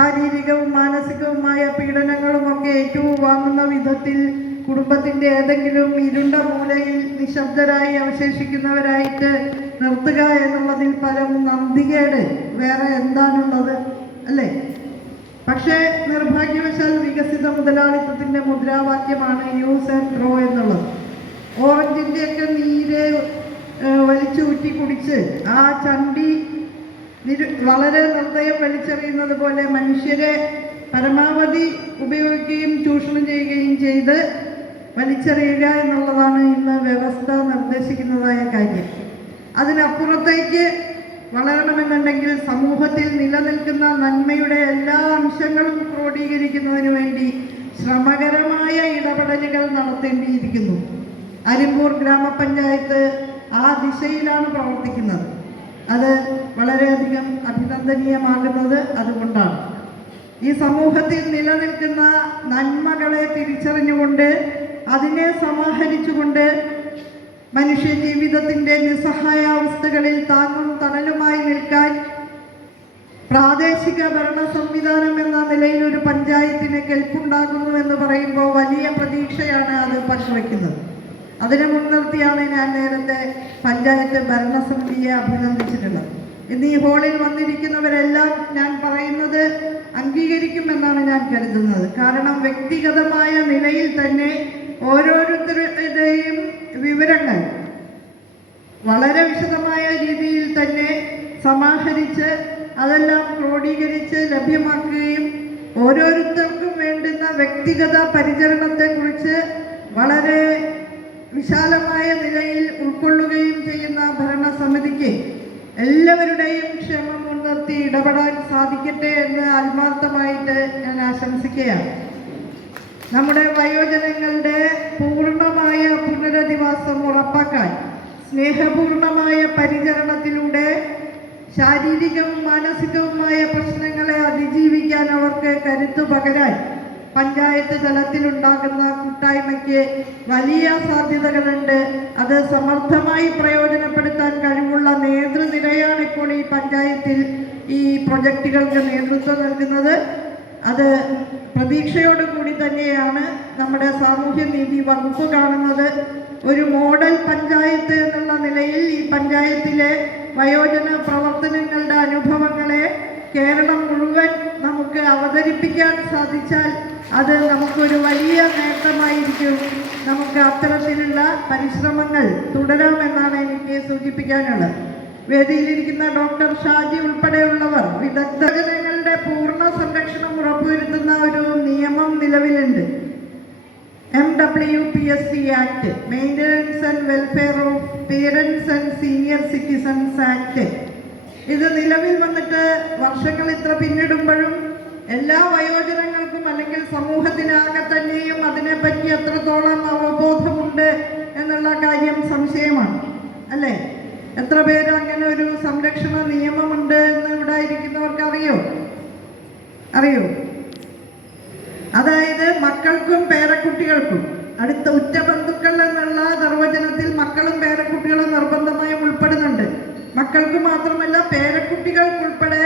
ശാരീരികവും മാനസികവുമായ പീഡനങ്ങളുമൊക്കെ ഏറ്റുവാങ്ങുന്ന വിധത്തിൽ കുടുംബത്തിൻ്റെ ഏതെങ്കിലും ഇരുണ്ട മൂലയിൽ നിശബ്ദരായി അവശേഷിക്കുന്നവരായിട്ട് നിർത്തുക എന്നുള്ളതിൽ പരം നന്ദികേട് വേറെ എന്താണുള്ളത്, അല്ലേ? പക്ഷേ നിർഭാഗ്യവശാൽ വികസിത മുതലാളിത്തത്തിൻ്റെ മുദ്രാവാക്യമാണ് യൂസ് ആൻഡ് ത്രോ എന്നുള്ളത്. ഓറഞ്ചിൻ്റെയൊക്കെ നീര് വലിച്ചൂറ്റി കുടിച്ച് ആ ചണ്ടി വളരെ നിർദ്ദയം വലിച്ചെറിയുന്നത് പോലെ മനുഷ്യരെ പരമാവധി ഉപയോഗിക്കുകയും ചൂഷണം ചെയ്യുകയും ചെയ്ത് വലിച്ചെറിയുക എന്നുള്ളതാണ് ഇന്ന് വ്യവസ്ഥ നിർദ്ദേശിക്കുന്നതായ കാര്യം. അതിനപ്പുറത്തേക്ക് വളരണമെന്നുണ്ടെങ്കിൽ സമൂഹത്തിൽ നിലനിൽക്കുന്ന നന്മയുടെ എല്ലാ അംശങ്ങളും ക്രോഡീകരിക്കുന്നതിന് വേണ്ടി ശ്രമകരമായ ഇടപെടലുകൾ നടത്തേണ്ടിയിരിക്കുന്നു. അരിമ്പൂർ ഗ്രാമപഞ്ചായത്ത് ആ ദിശയിലാണ് പ്രവർത്തിക്കുന്നത്. അത് വളരെയധികം അഭിനന്ദനീയമാകുന്നത് അതുകൊണ്ടാണ്. ഈ സമൂഹത്തിൽ നിലനിൽക്കുന്ന നന്മകളെ തിരിച്ചറിഞ്ഞുകൊണ്ട് അതിനെ സമാഹരിച്ചുകൊണ്ട് മനുഷ്യ ജീവിതത്തിൻ്റെ നിസ്സഹായാവസ്ഥകളിൽ താങ്ങും തണലുമായി നിൽക്കാൻ പ്രാദേശിക ഭരണ സംവിധാനം എന്ന നിലയിൽ ഒരു പഞ്ചായത്തിന് കെൽപ്പുണ്ടാകുന്നു എന്ന് പറയുമ്പോൾ വലിയ പ്രതീക്ഷയാണ് അത് പങ്കുവയ്ക്കുന്നത്. അതിനെ മുൻനിർത്തിയാണ് ഞാൻ നേരത്തെ പഞ്ചായത്ത് ഭരണസമിതിയെ അഭിനന്ദിച്ചിട്ടുള്ളത്. ഇന്ന് ഈ ഹോളിൽ വന്നിരിക്കുന്നവരെല്ലാം ഞാൻ പറയുന്നത് അംഗീകരിക്കുമെന്നാണ് ഞാൻ കരുതുന്നത്. കാരണം വ്യക്തിഗതമായ നിലയിൽ തന്നെ ഓരോരുത്തരുടെയും വിവരങ്ങൾ വളരെ വിശദമായ രീതിയിൽ തന്നെ സമാഹരിച്ച് അതെല്ലാം ക്രോഡീകരിച്ച് ലഭ്യമാക്കുകയും ഓരോരുത്തർക്കും വേണ്ടുന്ന വ്യക്തിഗത പരിചരണത്തെക്കുറിച്ച് വളരെ വിശാലമായ നിലയിൽ ഉൾക്കൊള്ളുകയും ചെയ്യുന്ന ഭരണസമിതിക്ക് എല്ലാവരുടെയും ക്ഷേമം മുൻനിർത്തി ഇടപെടാൻ സാധിക്കട്ടെ എന്ന് ആത്മാർത്ഥമായിട്ട് ഞാൻ ആശംസിക്കുകയാണ്. നമ്മുടെ വയോജനങ്ങളുടെ പൂർണ്ണമായ പുനരധിവാസം ഉറപ്പാക്കാൻ സ്നേഹപൂർണമായ പരിചരണത്തിലൂടെ ശാരീരികവും മാനസികവുമായ പ്രശ്നങ്ങളെ അതിജീവിക്കാൻ അവർക്ക് കരുത്തു പകരാൻ പഞ്ചായത്ത് തലത്തിലുണ്ടാകുന്ന കൂട്ടായ്മയ്ക്ക് വലിയ സാധ്യതകളുണ്ട്. അത് സമർത്ഥമായി പ്രയോജനപ്പെടുത്താൻ കഴിവുള്ള നേതൃനിരയാണ് ഇപ്പോൾ ഈ പഞ്ചായത്തിൽ ഈ പ്രൊജക്റ്റുകൾക്ക് നേതൃത്വം നൽകുന്നത്. അത് പ്രതീക്ഷയോടുകൂടി തന്നെയാണ് നമ്മുടെ സാമൂഹ്യനീതി വകുപ്പ് കാണുന്നത്. ഒരു മോഡൽ പഞ്ചായത്ത് എന്നുള്ള നിലയിൽ ഈ പഞ്ചായത്തിലെ വയോജന പ്രവർത്തനങ്ങളുടെ അനുഭവങ്ങളെ കേരളം മുഴുവൻ നമുക്ക് അവതരിപ്പിക്കാൻ സാധിച്ചാൽ അത് നമുക്കൊരു വലിയ നേട്ടമായിരിക്കും. നമുക്ക് അത്തരത്തിലുള്ള പരിശ്രമങ്ങൾ തുടരാമെന്നാണ് എനിക്ക് സൂചിപ്പിക്കാനുള്ളത്. വേദിയിലിരിക്കുന്ന ഡോക്ടർ ഷാജി ഉൾപ്പെടെയുള്ളവർ വിദഗ്ധജനങ്ങളുടെ പൂർണ്ണ സംരക്ഷണം ഉറപ്പുവരുത്തുന്ന ഒരു നിയമം നിലവിലുണ്ട്. MWPSC act, maintenance and welfare of parents and senior citizens act. ഇത് നിലവിൽ വന്നിട്ട് വർഷങ്ങൾ ഇത്ര പിന്നിടുമ്പോഴും എല്ലാ വയോജനങ്ങൾക്കും അല്ലെങ്കിൽ സമൂഹത്തിനാകെ തന്നെയും അതിനെപ്പറ്റി എത്രത്തോളം അവബോധമുണ്ട് എന്നുള്ള കാര്യം സംശയമാണ്, അല്ലേ? എത്ര പേര് അങ്ങനെ ഒരു സംരക്ഷണ നിയമമുണ്ട് എന്ന് ഇവിടെ ഇരിക്കുന്നവർക്ക് അറിയോ? അതായത് മക്കൾക്കും പേരക്കുട്ടികൾക്കും, അടുത്ത ഉറ്റ ബന്ധുക്കൾ എന്നുള്ള നിർവചനത്തിൽ മക്കളും പേരക്കുട്ടികളും നിർബന്ധമായും ഉൾപ്പെടുന്നുണ്ട്. മക്കൾക്ക് മാത്രമല്ല പേരക്കുട്ടികൾക്കുൾപ്പെടെ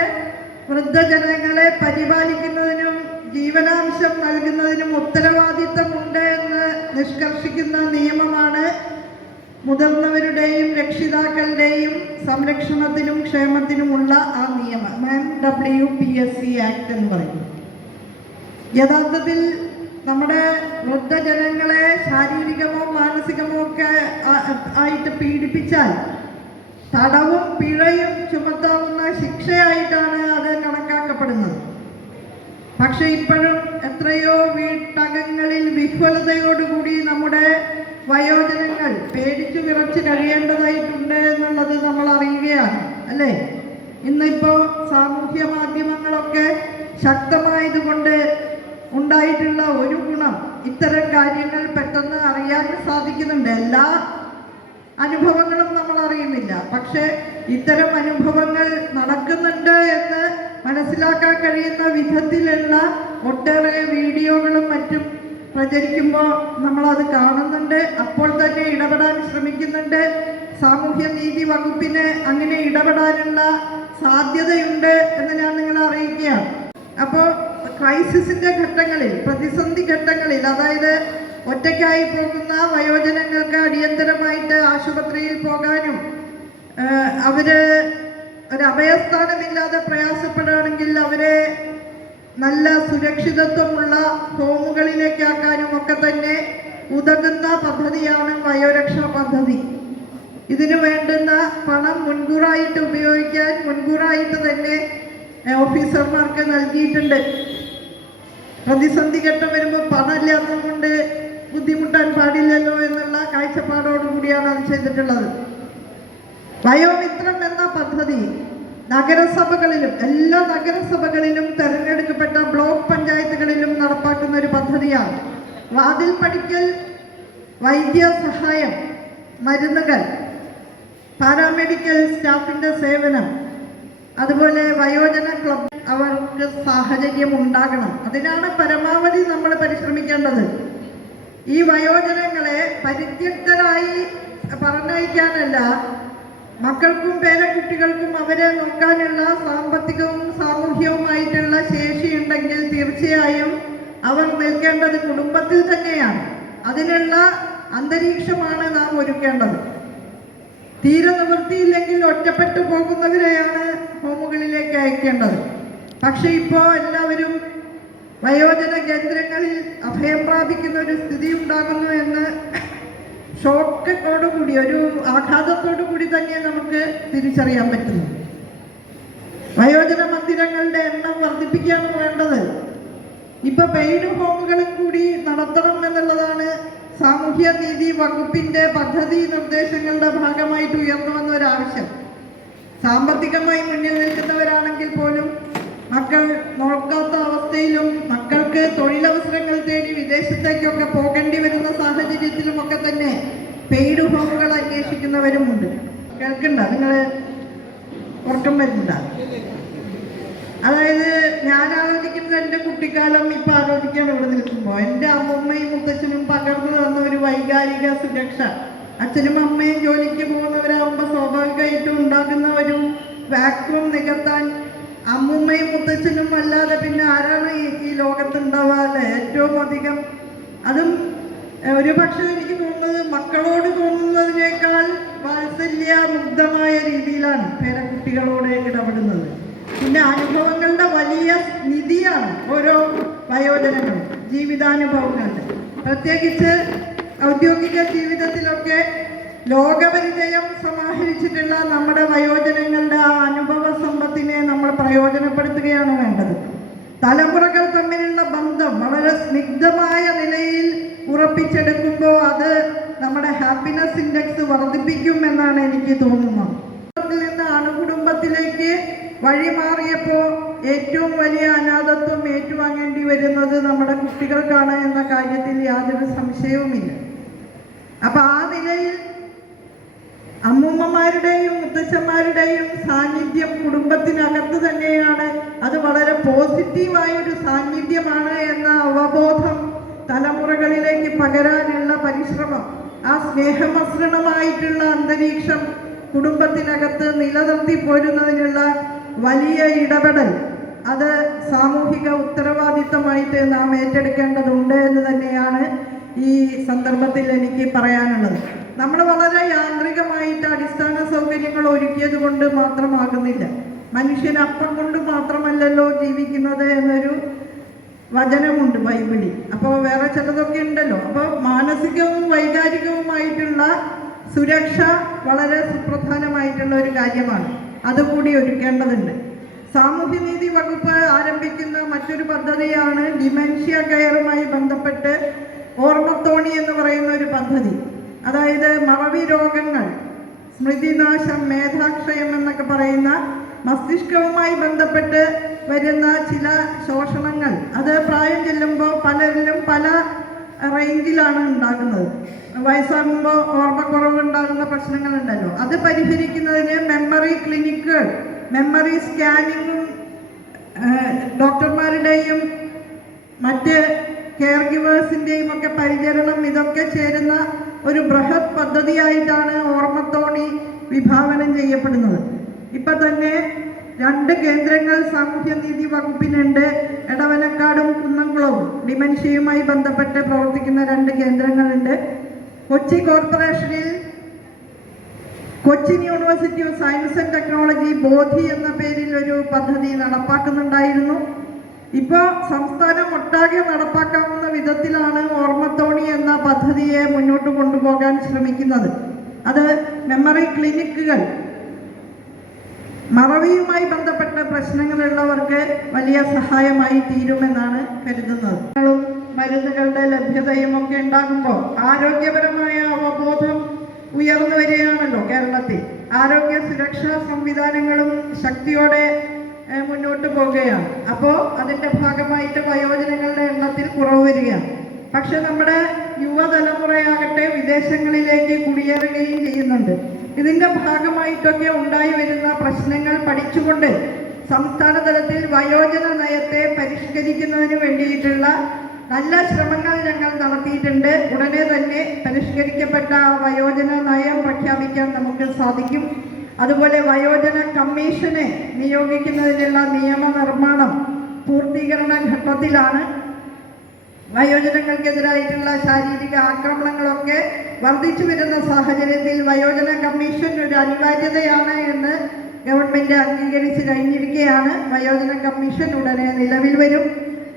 വൃദ്ധജനങ്ങളെ പരിപാലിക്കുന്നതിനും ജീവനാംശം നൽകുന്നതിനും ഉത്തരവാദിത്തമുണ്ട് എന്ന് നിഷ്കർഷിക്കുന്ന നിയമമാണ് മുതിർന്നവരുടെയും രക്ഷിതാക്കളുടെയും സംരക്ഷണത്തിനും ക്ഷേമത്തിനുമുള്ള ആ നിയമം MWPSC ആക്ട് എന്ന് പറയുന്നു. യഥാർത്ഥത്തിൽ നമ്മുടെ വൃദ്ധജനങ്ങളെ ശാരീരികമോ മാനസികമോ ഒക്കെ ആയിട്ട് പീഡിപ്പിച്ചാൽ തടവും പിഴയും ചുമത്താവുന്ന ശിക്ഷയായിട്ടാണ് അത് കണക്കാക്കപ്പെടുന്നത്. പക്ഷെ ഇപ്പോഴും എത്രയോ വീട്ടകങ്ങളിൽ വിഹ്വലതയോടുകൂടി നമ്മുടെ വയോജനങ്ങൾ പേടിച്ചു വിറച്ച് കഴിയേണ്ടതായിട്ടുണ്ട് എന്നുള്ളത് നമ്മൾ അറിയുകയാണ്, അല്ലേ? ഇന്നിപ്പോൾ സാമൂഹ്യ മാധ്യമങ്ങളൊക്കെ ശക്തമായതുകൊണ്ട് ഉണ്ടായിട്ടുള്ള ഒരു ഗുണം ഇത്തരം കാര്യങ്ങൾ പെട്ടെന്ന് അറിയാൻ സാധിക്കുന്നുണ്ട്. എല്ലാ അനുഭവങ്ങളും നമ്മൾ അറിയുന്നില്ല, പക്ഷേ ഇത്തരം അനുഭവങ്ങൾ നടക്കുന്നുണ്ട് എന്ന് മനസ്സിലാക്കാൻ കഴിയുന്ന വിധത്തിലുള്ള ഒട്ടേറെ വീഡിയോകളും മറ്റും പ്രചരിക്കുമ്പോൾ നമ്മളത് കാണുന്നുണ്ട്. അപ്പോൾ തന്നെ ഇടപെടാൻ ശ്രമിക്കുന്നുണ്ട്. സാമൂഹ്യനീതി വകുപ്പിന് അങ്ങനെ ഇടപെടാനുള്ള സാധ്യതയുണ്ട് എന്ന് ഞാൻ നിങ്ങളെ അറിയിക്കുകയാണ്. അപ്പോൾ ക്രൈസിസിൻ്റെ ഘട്ടങ്ങളിൽ, പ്രതിസന്ധി ഘട്ടങ്ങളിൽ, അതായത് ഒറ്റയ്ക്കായി പോകുന്ന വയോജനങ്ങൾക്ക് അടിയന്തരമായിട്ട് ആശുപത്രിയിൽ പോകാനും അവര് ഒരു അഭയസ്ഥാനമില്ലാതെ പ്രയാസപ്പെടുകയാണെങ്കിൽ അവരെ നല്ല സുരക്ഷിതത്വമുള്ള ഹോമുകളിലേക്കാക്കാനും ഒക്കെ തന്നെ ഉതകുന്ന പദ്ധതിയാണ് വയോരക്ഷാ പദ്ധതി. ഇതിനു വേണ്ടുന്ന പണം മുൻകൂറായിട്ട് ഉപയോഗിക്കാൻ മുൻകൂറായിട്ട് തന്നെ ഓഫീസർമാർക്ക് നൽകിയിട്ടുണ്ട്. പ്രതിസന്ധി ഘട്ടം വരുമ്പോൾ പണമില്ലാത്തതുകൊണ്ട് ബുദ്ധിമുട്ടാൻ പാടില്ലല്ലോ എന്നുള്ള കാഴ്ചപ്പാടോടുകൂടിയാണ് അത് ചെയ്തിട്ടുള്ളത്. വയോമിത്രം എന്ന പദ്ധതി നഗരസഭകളിലും, എല്ലാ നഗരസഭകളിലും തെരഞ്ഞെടുക്കപ്പെട്ട ബ്ലോക്ക് പഞ്ചായത്തുകളിലും നടപ്പാക്കുന്ന ഒരു പദ്ധതിയാണ്. വാതിൽ പടിക്കൽ, വൈദ്യസഹായം, മരുന്നുകൾ, പാരാമെഡിക്കൽ സ്റ്റാഫിൻ്റെ സേവനം, അതുപോലെ വയോജന ക്ലബ്, അവർക്ക് സാഹചര്യം ഉണ്ടാകണം. അതിനാണ് പരമാവധി നമ്മൾ പരിശ്രമിക്കേണ്ടത്. ഈ വയോജനങ്ങളെ പരിത്യക്തരായി പറഞ്ഞയക്കാനല്ല, മക്കൾക്കും പേരക്കുട്ടികൾക്കും അവരെ നോക്കാനുള്ള സാമ്പത്തികവും സാമൂഹ്യവുമായിട്ടുള്ള ശേഷിയുണ്ടെങ്കിൽ തീർച്ചയായും അവർ നിൽക്കേണ്ടത് കുടുംബത്തിൽ തന്നെയാണ്. അതിനുള്ള അന്തരീക്ഷമാണ് നാം ഒരുക്കേണ്ടത്. തീരെ നിവൃത്തിയില്ലെങ്കിൽ ഒറ്റപ്പെട്ടു പോകുന്നവരെയാണ് ഹോമുകളിലേക്ക് അയക്കേണ്ടത്. പക്ഷെ ഇപ്പോൾ എല്ലാവരും വയോജന കേന്ദ്രങ്ങളിൽ അഭയം പ്രാപിക്കുന്ന ഒരു സ്ഥിതി ഉണ്ടാകുന്നു എന്ന് ഷോക്കോടുകൂടി, ഒരു ആഘാതത്തോടു കൂടി തന്നെ നമുക്ക് തിരിച്ചറിയാൻ പറ്റുന്നു. വയോജന മന്ദിരങ്ങളുടെ എണ്ണം വർദ്ധിപ്പിക്കുകയാണ് വേണ്ടത്. ഇപ്പൊ പെയ്ഡ് ഹോമുകളും കൂടി നടത്തണം എന്നുള്ളതാണ് സാമൂഹ്യ നീതി വകുപ്പിന്റെ പദ്ധതി നിർദ്ദേശങ്ങളുടെ ഭാഗമായിട്ട് ഉയർന്നു വന്ന ഒരാവശ്യം. സാമ്പത്തികമായി മുന്നിൽ നിൽക്കുന്നവരാണെങ്കിൽ പോലും മക്കൾ നോക്കാത്ത അവസ്ഥയിലും മക്കൾക്ക് തൊഴിലവസരങ്ങൾ തേടി വിദേശത്തേക്കൊക്കെ പോകേണ്ടി വരുന്ന സാഹചര്യത്തിലുമൊക്കെ തന്നെ പെയ്ഡ് ഹോമുകൾ അന്വേഷിക്കുന്നവരുമുണ്ട്. കേൾക്കണ്ട, നിങ്ങൾ ഉറക്കം വരുന്നുണ്ട? അതായത് ഞാൻ ആലോചിക്കുന്നത് എൻ്റെ കുട്ടിക്കാലം ഇപ്പം ആലോചിക്കുകയാണ് ഇവിടെ നിൽക്കുമ്പോൾ. എൻ്റെ അമ്മമ്മയും മുത്തച്ഛനും പകർന്നു തന്ന ഒരു വൈകാരിക സുരക്ഷ, അച്ഛനും അമ്മയും ജോലിക്ക് പോകുന്നവരാകുമ്പോൾ സ്വാഭാവികമായിട്ടും ഉണ്ടാകുന്ന ഒരു വാക്വം നികത്താൻ അമ്മുമ്മയും മുത്തച്ഛനും അല്ലാതെ പിന്നെ ആരാണ് ഈ ലോകത്തുണ്ടാവുക അല്ലേ? ഏറ്റവും അധികം, അതും ഒരു പക്ഷേ എനിക്ക് തോന്നുന്നത് മക്കളോട് തോന്നുന്നതിനേക്കാൾ വാത്സല്യ മുഗ്ധമായ രീതിയിലാണ് പേരക്കുട്ടികളോട് ഇടപെടുന്നത്. പിന്നെ അനുഭവങ്ങളുടെ വലിയ നിധിയാണ് ഓരോ വയോജനങ്ങളും, ജീവിതാനുഭവങ്ങളുടെ. പ്രത്യേകിച്ച് ഔദ്യോഗിക ജീവിതത്തിലൊക്കെ ലോകപരിചയം സമാഹരിച്ചിട്ടുള്ള നമ്മുടെ വയോജനങ്ങളുടെ ആ അനുഭവ സമ്പത്തിനെ നമ്മൾ പ്രയോജനപ്പെടുത്തുകയാണ് വേണ്ടത്. തലമുറകൾ തമ്മിലുള്ള ബന്ധം വളരെ സ്നിഗ്ധമായ നിലയിൽ ഉറപ്പിച്ചെടുക്കുമ്പോൾ അത് നമ്മുടെ ഹാപ്പിനെസ് ഇൻഡെക്സ് വർദ്ധിപ്പിക്കും എന്നാണ് എനിക്ക് തോന്നുന്നത്. നിന്ന് അണുകുടുംബത്തിലേക്ക് വഴിമാറിയപ്പോൾ ഏറ്റവും വലിയ അനാഥത്വം ഏറ്റുവാങ്ങേണ്ടി വരുന്നത് നമ്മുടെ കുട്ടികൾക്കാണ് എന്ന കാര്യത്തിൽ യാതൊരു സംശയവുമില്ല. അപ്പൊ ആ നിലയിൽ അമ്മൂമ്മമാരുടെയും മുത്തച്ഛന്മാരുടെയും സാന്നിധ്യം കുടുംബത്തിനകത്ത് തന്നെയാണ്. അത് വളരെ പോസിറ്റീവായൊരു സാന്നിധ്യമാണ് എന്ന അവബോധം തലമുറകളിലേക്ക് പകരാനുള്ള പരിശ്രമം, ആ സ്നേഹമസൃണമായിട്ടുള്ള അന്തരീക്ഷം കുടുംബത്തിനകത്ത് നിലനിർത്തി പോരുന്നതിനുള്ള വലിയ ഇടപെടൽ, അത് സാമൂഹിക ഉത്തരവാദിത്തമായിട്ട് നാം ഏറ്റെടുക്കേണ്ടതുണ്ട് എന്ന് തന്നെയാണ് ഈ സന്ദർഭത്തിൽ എനിക്ക് പറയാനുള്ളത്. നമ്മൾ വളരെ യാന്ത്രികമായിട്ട് അടിസ്ഥാന സൗകര്യങ്ങൾ ഒരുക്കിയത് കൊണ്ട് മാത്രമാകുന്നില്ല. മനുഷ്യൻ അപ്പം കൊണ്ട് മാത്രമല്ലല്ലോ ജീവിക്കുന്നത് എന്നൊരു വചനമുണ്ട് ബൈബിളിൽ. അപ്പോൾ വേറെ ചിലതൊക്കെ ഉണ്ടല്ലോ. അപ്പോൾ മാനസികവും വൈകാരികവുമായിട്ടുള്ള സുരക്ഷ വളരെ സുപ്രധാനമായിട്ടുള്ള ഒരു കാര്യമാണ്. അതുകൂടി ഒരുക്കേണ്ടതുണ്ട്. സാമൂഹ്യനീതി വകുപ്പ് ആരംഭിക്കുന്ന മറ്റൊരു പദ്ധതിയാണ് ഡിമെൻഷ്യ കെയറുമായി ബന്ധപ്പെട്ട് ഓർമ്മത്തോണി എന്ന് പറയുന്ന ഒരു പദ്ധതി. അതായത് മറവി രോഗങ്ങൾ, സ്മൃതിനാശം, മേധാക്ഷയം എന്നൊക്കെ പറയുന്ന മസ്തിഷ്കവുമായി ബന്ധപ്പെട്ട് വരുന്ന ചില ശോഷണങ്ങൾ, അത് പ്രായം ചെല്ലുമ്പോൾ പലരിലും പല റേഞ്ചിലാണ് ഉണ്ടാകുന്നത്. വയസ്സാകുമ്പോൾ ഓർമ്മക്കുറവ് ഉണ്ടാകുന്ന പ്രശ്നങ്ങളുണ്ടല്ലോ. അത് പരിഹരിക്കുന്നതിന് മെമ്മറി ക്ലിനിക്കുകൾ, മെമ്മറി സ്കാനിങ്ങും ഡോക്ടർമാരുടെയും മറ്റ് കെയർ ഗിവേഴ്സിൻ്റെയും ഒക്കെ പരിചരണം, ഇതൊക്കെ ചേരുന്ന ഒരു ബൃഹത് പദ്ധതിയായിട്ടാണ് ഓർമ്മത്തോണി വിഭാവനം ചെയ്യപ്പെടുന്നത്. ഇപ്പം തന്നെ 2 കേന്ദ്രങ്ങൾ സാമൂഹ്യനീതി വകുപ്പിനുണ്ട്. എടവനക്കാടും കുന്നംകുളവും ഡിമെൻഷ്യയുമായി ബന്ധപ്പെട്ട് പ്രവർത്തിക്കുന്ന 2 കേന്ദ്രങ്ങളുണ്ട്. കൊച്ചി കോർപ്പറേഷനിൽ Cochin university of science and technology Bodhi എന്ന പേരിൽ ഒരു പദ്ധതി നടപ്പാക്കുന്നുണ്ടായിരുന്നു. ഇപ്പോൾ സംസ്ഥാനം ഒട്ടാകെ നടപ്പാക്കാവുന്ന വിധത്തിലാണ് ഓർമ്മത്തോണി എന്ന പദ്ധതിയെ മുന്നോട്ട് കൊണ്ടുപോകാൻ ശ്രമിക്കുന്നത്. അത് മെമ്മറി ക്ലിനിക്കുകൾ, മറവിയുമായി ബന്ധപ്പെട്ട പ്രശ്നങ്ങളുള്ളവർക്ക് വലിയ സഹായമായി തീരുമെന്നാണ് കരുതുന്നത്. മരുന്നുകളുടെ ലഭ്യതയും ഒക്കെ ഉണ്ടാകുമ്പോൾ ആരോഗ്യപരമായ അവബോധം ഉയർന്നു വരികയാണല്ലോ കേരളത്തിൽ. ആരോഗ്യ സുരക്ഷാ സംവിധാനങ്ങളും ശക്തിയോടെ മുന്നോട്ട് പോവുകയാണ്. അപ്പോൾ അതിൻ്റെ ഭാഗമായിട്ട് വയോജനങ്ങളുടെ എണ്ണത്തിൽ കുറവ് വരികയാണ്. പക്ഷെ നമ്മുടെ യുവതലമുറയാകട്ടെ വിദേശങ്ങളിലേക്ക് കുടിയേറുകയും ചെയ്യുന്നുണ്ട്. ഇതിൻ്റെ ഭാഗമായിട്ടൊക്കെ ഉണ്ടായി വരുന്ന പ്രശ്നങ്ങൾ പഠിച്ചുകൊണ്ട് സംസ്ഥാന തലത്തിൽ വയോജന നയത്തെ പരിഷ്കരിക്കുന്നതിന് വേണ്ടിയിട്ടുള്ള നല്ല ശ്രമങ്ങൾ ഞങ്ങൾ നടത്തിയിട്ടുണ്ട്. ഉടനെ തന്നെ പരിഷ്കരിക്കപ്പെട്ട വയോജന നയം പ്രഖ്യാപിക്കാൻ നമുക്ക് സാധിക്കും. അതുപോലെ വയോജന കമ്മീഷനെ നിയോഗിക്കുന്നതിനുള്ള നിയമനിർമ്മാണം പൂർത്തീകരണ ഘട്ടത്തിലാണ്. വയോജനങ്ങൾക്കെതിരായിട്ടുള്ള ശാരീരിക ആക്രമണങ്ങളൊക്കെ വർദ്ധിച്ചു വരുന്ന സാഹചര്യത്തിൽ വയോജന കമ്മീഷൻ ഒരു അനിവാര്യതയാണ് എന്ന് ഗവൺമെൻറ് അംഗീകരിച്ച് കഴിഞ്ഞിരിക്കുകയാണ്. വയോജന കമ്മീഷൻ ഉടനെ നിലവിൽ വരും.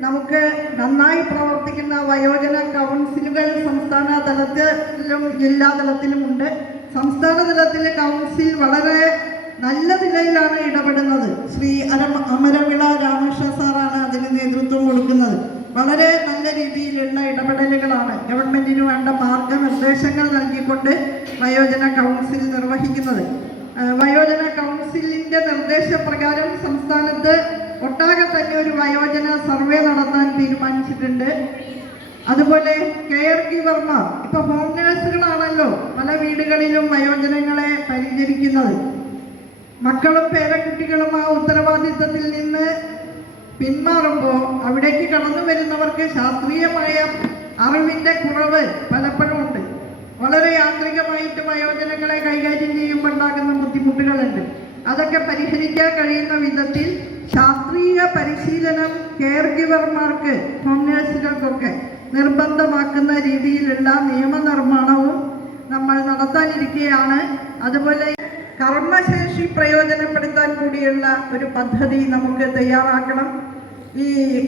നമുക്ക് നന്നായി പ്രവർത്തിക്കുന്ന വയോജന കൗൺസിലുകൾ സംസ്ഥാന തലത്തിലും ജില്ലാ തലത്തിലുമുണ്ട്. സംസ്ഥാന തലത്തിലെ കൗൺസിൽ വളരെ നല്ല നിലയിലാണ് ഇടപെടുന്നത്. ശ്രീ അമരവിള രാമകൃഷ്ണ സാറാണ് അതിന് നേതൃത്വം കൊടുക്കുന്നത്. വളരെ നല്ല രീതിയിലുള്ള ഇടപെടലുകളാണ് ഗവൺമെൻറ്റിന് വേണ്ട മാർഗനിർദ്ദേശങ്ങൾ നൽകിക്കൊണ്ട് വയോജന കൗൺസിൽ നിർവഹിക്കുന്നത്. വയോജന കൗൺസിലിൻ്റെ നിർദ്ദേശപ്രകാരം സംസ്ഥാനത്ത് ഒട്ടാകെ തന്നെ ഒരു വയോജന സർവേ നടത്താൻ തീരുമാനിച്ചിട്ടുണ്ട്. അതുപോലെ കെയർ ഗിവർമാർ, ഇപ്പോൾ ഹോം നേഴ്സുകളാണല്ലോ പല വീടുകളിലും വയോജനങ്ങളെ പരിചരിക്കുന്നത്. മക്കളും പേരക്കുട്ടികളും ആ ഉത്തരവാദിത്തത്തിൽ നിന്ന് പിന്മാറുമ്പോൾ അവിടേക്ക് കടന്നു വരുന്നവർക്ക് ശാസ്ത്രീയമായ അറിവിൻ്റെ കുറവ് പലപ്പോഴും ഉണ്ട്. വളരെ യാന്ത്രികമായിട്ട് വയോജനങ്ങളെ കൈകാര്യം ചെയ്യുമ്പോൾ ഉണ്ടാകുന്ന ബുദ്ധിമുട്ടുകളുണ്ട്. അതൊക്കെ പരിഹരിക്കാൻ കഴിയുന്ന വിധത്തിൽ ശാസ്ത്രീയ പരിശീലനം കെയർ ഗിവർമാർക്ക്, ഹോം നേഴ്സുകൾക്കൊക്കെ നിർബന്ധമാക്കുന്ന രീതിയിലുള്ള നിയമനിർമ്മാണവും നമ്മൾ നടത്താനിരിക്കുകയാണ്. അതുപോലെ കർമ്മശേഷി പ്രയോജനപ്പെടുത്താൻ കൂടിയുള്ള ഒരു പദ്ധതി നമുക്ക് തയ്യാറാക്കണം. ഈ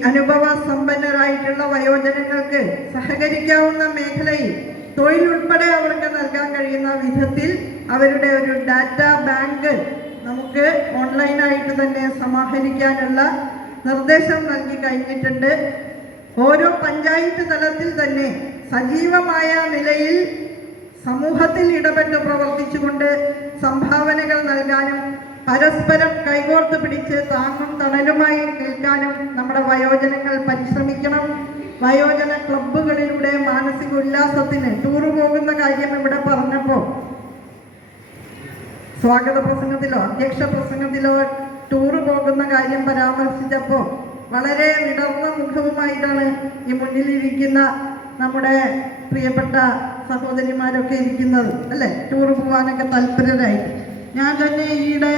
അനുഭവ സമ്പന്നരായിട്ടുള്ള വയോജനങ്ങൾക്ക് സഹകരിക്കാവുന്ന മേഖലയിൽ തൊഴിലുൾപ്പെടെ അവർക്ക് നൽകാൻ കഴിയുന്ന വിധത്തിൽ അവരുടെ ഒരു ഡാറ്റാ ബാങ്ക് നമുക്ക് ഓൺലൈനായിട്ട് തന്നെ സമാഹരിക്കാനുള്ള നിർദ്ദേശം നൽകി കഴിഞ്ഞിട്ടുണ്ട്. ഓരോ പഞ്ചായത്ത് തലത്തിൽ തന്നെ സജീവമായ നിലയിൽ സമൂഹത്തിൽ ഇടപെട്ട് പ്രവർത്തിച്ചുകൊണ്ട് സംഭാവനകൾ നൽകാനും പരസ്പരം കൈകോർത്ത് പിടിച്ച് താങ്ങും തണലുമായി നിൽക്കാനും നമ്മുടെ വയോജനങ്ങൾ പരിശ്രമിക്കണം. വയോജന ക്ലബ്ബുകളിലൂടെ മാനസിക ഉല്ലാസത്തിന് ടൂറ് പോകുന്ന കാര്യം ഇവിടെ പറഞ്ഞപ്പോൾ സ്വാഗത പ്രസംഗത്തിലോ അധ്യക്ഷ പ്രസംഗത്തിലോ ടൂറ് പോകുന്ന കാര്യം പരാമർശിച്ചപ്പോൾ വളരെ വിടർന്ന മുഖവുമായിട്ടാണ് ഈ മുന്നിലിരിക്കുന്ന നമ്മുടെ പ്രിയപ്പെട്ട സഹോദരിമാരൊക്കെ ഇരിക്കുന്നത്, അല്ലേ? ടൂർ പോകാനൊക്കെ താല്പര്യരായി. ഞാൻ തന്നെ ഈയിടെ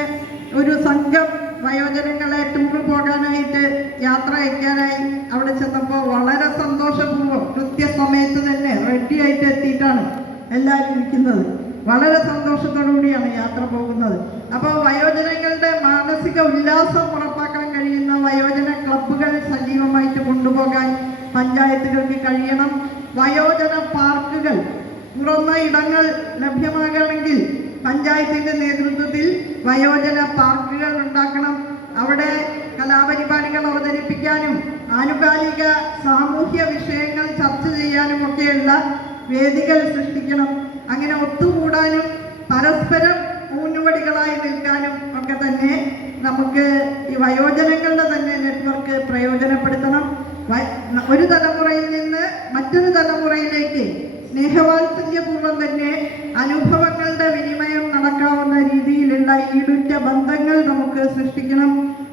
ഒരു സംഘം വയോജനങ്ങളെ ടൂർ പോകാനായിട്ട് യാത്ര അയക്കാനായി അവിടെ ചെന്നപ്പോൾ വളരെ സന്തോഷപൂർവ്വം കൃത്യസമയത്ത് തന്നെ റെഡിയായിട്ട് എത്തിയിട്ടാണ് എല്ലാവരും ഇരിക്കുന്നത്. വളരെ സന്തോഷത്തോടുകൂടിയാണ് യാത്ര പോകുന്നത്. അപ്പോൾ വയോജനങ്ങളുടെ മാനസിക ഉല്ലാസം ഉറപ്പാക്കാൻ കഴിയുന്ന വയോജന ക്ലബ്ബുകൾ സജീവമായിട്ട് കൊണ്ടുപോകാൻ പഞ്ചായത്തുകൾക്ക് കഴിയണം. വയോജന പാർക്കുകൾ, തുറന്ന ഇടങ്ങൾ ലഭ്യമാകണമെങ്കിൽ പഞ്ചായത്തിൻ്റെ നേതൃത്വത്തിൽ വയോജന പാർക്കുകൾ ഉണ്ടാക്കണം. അവിടെ കലാപരിപാടികൾ അവതരിപ്പിക്കാനും ആനുകാലിക സാമൂഹ്യ വിഷയങ്ങൾ ചർച്ച ചെയ്യാനും ഒക്കെയുള്ള വേദികൾ സൃഷ്ടിക്കണം. അങ്ങനെ ഒത്തുകൂടാനും പരസ്പരം ഊന്നുവടികളായി നിൽക്കാനും ഒക്കെ തന്നെ നമുക്ക് ഈ വയോജനങ്ങളുടെ തന്നെ നെറ്റ്വർക്ക് പ്രയോജനപ്പെടുത്തണം. ഒരു തലമുറയിൽ നിന്ന് മറ്റൊരു തലമുറയിലേക്ക് സ്നേഹവാത്സല്യപൂർവ്വം തന്നെ അനുഭവങ്ങളുടെ വിനിമയം നടക്കാവുന്ന രീതിയിലുള്ള ഈടുറ്റ ബന്ധങ്ങൾ നമുക്ക് സൃഷ്ടിക്കണം.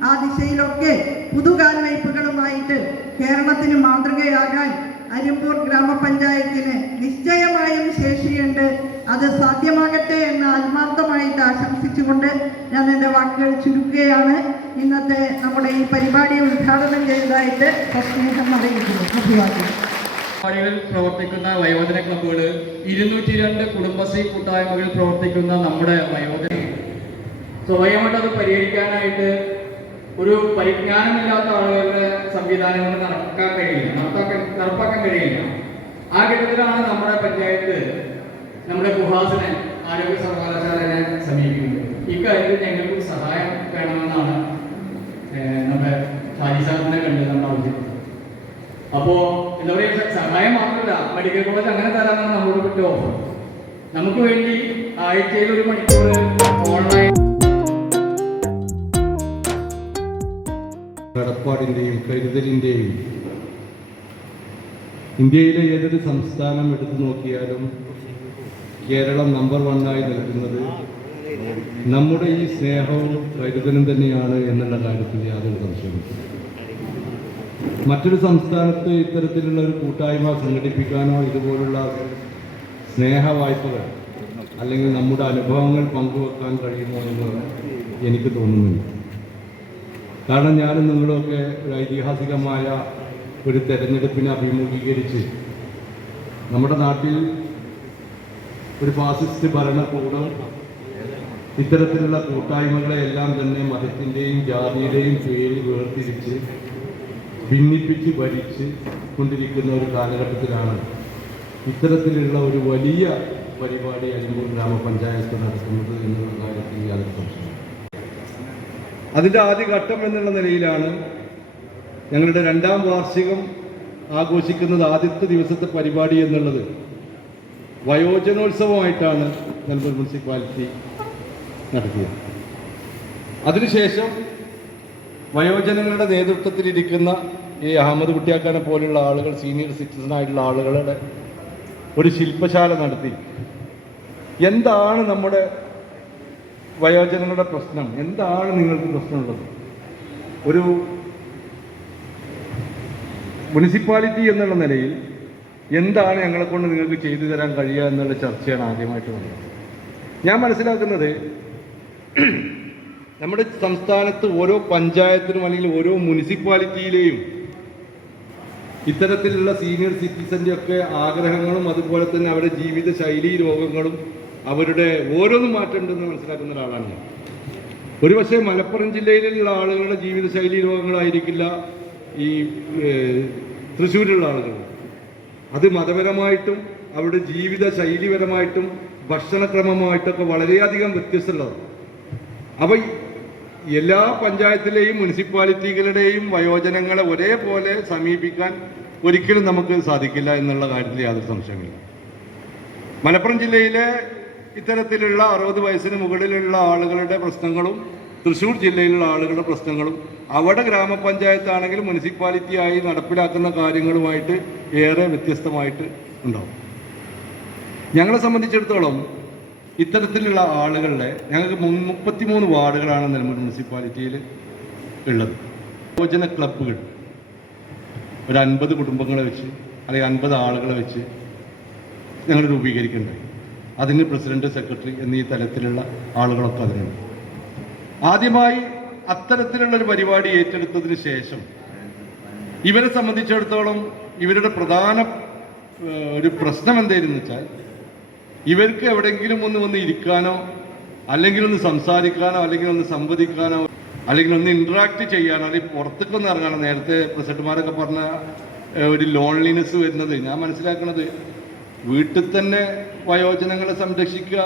ആ ദിശയിലൊക്കെ പുതുകാൽവയ്പുകളുമായിട്ട് കേരളത്തിന് മാതൃകയാകാൻ അരിമ്പൂർ ഗ്രാമപഞ്ചായത്തിന് നിശ്ചയമായും ശേഷിയുണ്ട്. അത് സാധ്യമാകട്ടെ എന്ന് ആത്മാർത്ഥമായിട്ട് ആശംസിച്ചുകൊണ്ട് ഞാൻ എൻ്റെ വാക്കുകൾ ചുരുക്കുകയാണ്. ഇന്നത്തെ നമ്മുടെ ഈ പരിപാടി ഉദ്ഘാടനം ചെയ്തതായിട്ട് സസ്നേഹം അറിയിക്കുന്നു. അഭിവാദ്യം. പരിപാടികളിൽ പ്രവർത്തിക്കുന്ന വയോജന ക്ലബ്ബുകൾ, 202 കുടുംബശ്രീ കൂട്ടായ്മകളിൽ പ്രവർത്തിക്കുന്ന നമ്മുടെ വയോജന സ്വയമായിട്ട് അത് പരിഹരിക്കാനായിട്ട് ഒരു പരിജ്ഞാനമില്ലാത്ത ആളുകളുടെ സംവിധാനങ്ങൾ നടപ്പാക്കാൻ കഴിയില്ല. ആ ഘട്ടത്തിലാണ് നമ്മുടെ പഞ്ചായത്ത് നമ്മുടെ ഗുഹാസനെ ആരോഗ്യ സർവകലാശാലയെ സമീപിക്കുന്നത്. ഇക്കാര്യത്തിൽ ഞങ്ങൾക്ക് സഹായം വേണമെന്നാണ് നമ്മുടെ ഷാജി സാറിനെ കണ്ട് നമ്മൾ ആവശ്യപ്പെട്ടത്. അപ്പോൾ എന്താ പറയുക, സഹായം മാത്രമല്ല, മെഡിക്കൽ കോളേജ് അങ്ങനെ തരാനാണ് നമ്മളോട് പറ്റിയ ഓഫർ. നമുക്ക് വേണ്ടി ആഴ്ചയിൽ 1 മണിക്കൂർ ഓൺലൈൻ കടപ്പാടിൻ്റെയും കരുതലിൻ്റെയും ഇന്ത്യയിലെ ഏതൊരു സംസ്ഥാനം എടുത്തു നോക്കിയാലും കേരളം നമ്പർ 1 നിൽക്കുന്നത് നമ്മുടെ ഈ സ്നേഹവും കരുതലും തന്നെയാണ് എന്നുള്ള കാര്യത്തിൽ യാതൊരു സംശയമില്ല. മറ്റൊരു സംസ്ഥാനത്ത് ഇത്തരത്തിലുള്ള ഒരു കൂട്ടായ്മ സംഘടിപ്പിക്കാനോ ഇതുപോലുള്ള സ്നേഹ വായ്പകൾ അല്ലെങ്കിൽ നമ്മുടെ അനുഭവങ്ങൾ പങ്കുവെക്കാൻ കഴിയുമോ എന്ന് എനിക്ക് തോന്നുന്നില്ല. കാരണം ഞാനും നിങ്ങളൊക്കെ ഒരു ഐതിഹാസികമായ ഒരു തെരഞ്ഞെടുപ്പിനെ അഭിമുഖീകരിച്ച് നമ്മുടെ നാട്ടിൽ ഒരു ഫാസിസ്റ്റ് ഭരണകൂടം ഇത്തരത്തിലുള്ള കൂട്ടായ്മകളെ എല്ലാം തന്നെ മതത്തിൻ്റെയും ജാതിയുടെയും പേരിൽ വേർതിരിച്ച് ഭിന്നിപ്പിച്ച് ഭരിച്ച് കൊണ്ടിരിക്കുന്ന ഒരു കാലഘട്ടത്തിലാണ് ഇത്തരത്തിലുള്ള ഒരു വലിയ പരിപാടി അരിമ്പൂർ ഗ്രാമപഞ്ചായത്ത് നടത്തുന്നത് എന്നുള്ള കാര്യത്തിൽ യാതൊരു സംശയമില്ല. അതിൻ്റെ ആദ്യഘട്ടം എന്നുള്ള നിലയിലാണ് ഞങ്ങളുടെ 2ാം വാർഷികം ആഘോഷിക്കുന്നത്. ആദ്യത്തെ ദിവസത്തെ പരിപാടി എന്നുള്ളത് വയോജനോത്സവമായിട്ടാണ് നിലമ്പൂർ മുനിസിപ്പാലിറ്റി നടത്തിയത്. അതിനുശേഷം വയോജനങ്ങളുടെ നേതൃത്വത്തിലിരിക്കുന്ന ഈ അഹമ്മദ് കുട്ടിയാക്കാനെ പോലുള്ള ആളുകൾ, സീനിയർ സിറ്റിസണായിട്ടുള്ള ആളുകളുടെ ഒരു ശില്പശാല നടത്തി എന്താണ് നമ്മുടെ വയോജനങ്ങളുടെ പ്രശ്നം, എന്താണ് നിങ്ങൾക്ക് പ്രശ്നമുള്ളത്, ഒരു മുനിസിപ്പാലിറ്റി എന്നുള്ള നിലയിൽ എന്താണ് ഞങ്ങളെക്കൊണ്ട് നിങ്ങൾക്ക് ചെയ്തു തരാൻ കഴിയുക എന്നുള്ള ചർച്ചയാണ് ആദ്യമായിട്ട് വന്നത്. ഞാൻ മനസ്സിലാക്കുന്നത് നമ്മുടെ സംസ്ഥാനത്ത് ഓരോ പഞ്ചായത്തിനും അല്ലെങ്കിൽ ഓരോ മുനിസിപ്പാലിറ്റിയിലെയും ഇത്തരത്തിലുള്ള സീനിയർ സിറ്റിസൻ്റെ ഒക്കെ ആഗ്രഹങ്ങളും അതുപോലെ തന്നെ അവരുടെ ജീവിത ശൈലീ രോഗങ്ങളും അവരുടെ ഓരോന്നും മാറ്റമുണ്ടെന്ന് മനസ്സിലാക്കുന്ന ഒരാളാണ് ഞാൻ. ഒരുപക്ഷെ മലപ്പുറം ജില്ലയിലുള്ള ആളുകളുടെ ജീവിതശൈലി രോഗങ്ങളായിരിക്കില്ല ഈ തൃശ്ശൂരിലുള്ള ആളുകൾ. അത് മതപരമായിട്ടും അവരുടെ ജീവിത ശൈലിപരമായിട്ടും ഭക്ഷണക്രമമായിട്ടൊക്കെ വളരെയധികം വ്യത്യസ്തമുള്ളതാണ്. അപ്പോൾ എല്ലാ പഞ്ചായത്തിലെയും മുനിസിപ്പാലിറ്റികളുടെയും വയോജനങ്ങളെ ഒരേപോലെ സമീപിക്കാൻ ഒരിക്കലും നമുക്ക് സാധിക്കില്ല എന്നുള്ള കാര്യത്തിൽ യാതൊരു സംശയമില്ല. മലപ്പുറം ജില്ലയിലെ ഇത്തരത്തിലുള്ള 60 വയസ്സിന് മുകളിലുള്ള ആളുകളുടെ പ്രശ്നങ്ങളും തൃശ്ശൂർ ജില്ലയിലുള്ള ആളുകളുടെ പ്രശ്നങ്ങളും അവിടെ ഗ്രാമപഞ്ചായത്താണെങ്കിലും മുനിസിപ്പാലിറ്റിയായി നടപ്പിലാക്കുന്ന കാര്യങ്ങളുമായിട്ട് ഏറെ വ്യത്യസ്തമായിട്ട് ഉണ്ടാവും. ഞങ്ങളെ സംബന്ധിച്ചിടത്തോളം ഇത്തരത്തിലുള്ള ആളുകളുടെ ഞങ്ങൾക്ക് 33 വാർഡുകളാണ് നിലമ്പൂർ മുനിസിപ്പാലിറ്റിയിൽ ഉള്ളത്. വയോജന ക്ലബ്ബുകൾ ഒരു 50 കുടുംബങ്ങളെ വെച്ച് അല്ലെങ്കിൽ 50 ആളുകളെ വെച്ച് ഞങ്ങൾ രൂപീകരിക്കുന്നുണ്ടായി. അതിന് പ്രസിഡന്റ്, സെക്രട്ടറി എന്നീ തലത്തിലുള്ള ആളുകളൊക്കെ അതിനുണ്ട്. ആദ്യമായി അത്തരത്തിലുള്ളൊരു പരിപാടി ഏറ്റെടുത്തതിന് ശേഷം ഇവരെ സംബന്ധിച്ചിടത്തോളം ഇവരുടെ പ്രധാന ഒരു പ്രശ്നം എന്തായിരുന്നു വെച്ചാൽ ഇവർക്ക് എവിടെയെങ്കിലും ഒന്ന് ഇരിക്കാനോ അല്ലെങ്കിൽ ഒന്ന് സംസാരിക്കാനോ അല്ലെങ്കിൽ ഒന്ന് സംവദിക്കാനോ അല്ലെങ്കിൽ ഒന്ന് ഇൻട്രാക്ട് ചെയ്യാനോ അല്ലെങ്കിൽ പുറത്തേക്കൊന്ന് ഇറങ്ങാനോ. നേരത്തെ പ്രസിഡന്റുമാരൊക്കെ പറഞ്ഞ ഒരു ലോൺലിനെസ് വരുന്നത് ഞാൻ മനസ്സിലാക്കുന്നത് വീട്ടിൽ തന്നെ വയോജനങ്ങളെ സംരക്ഷിക്കുക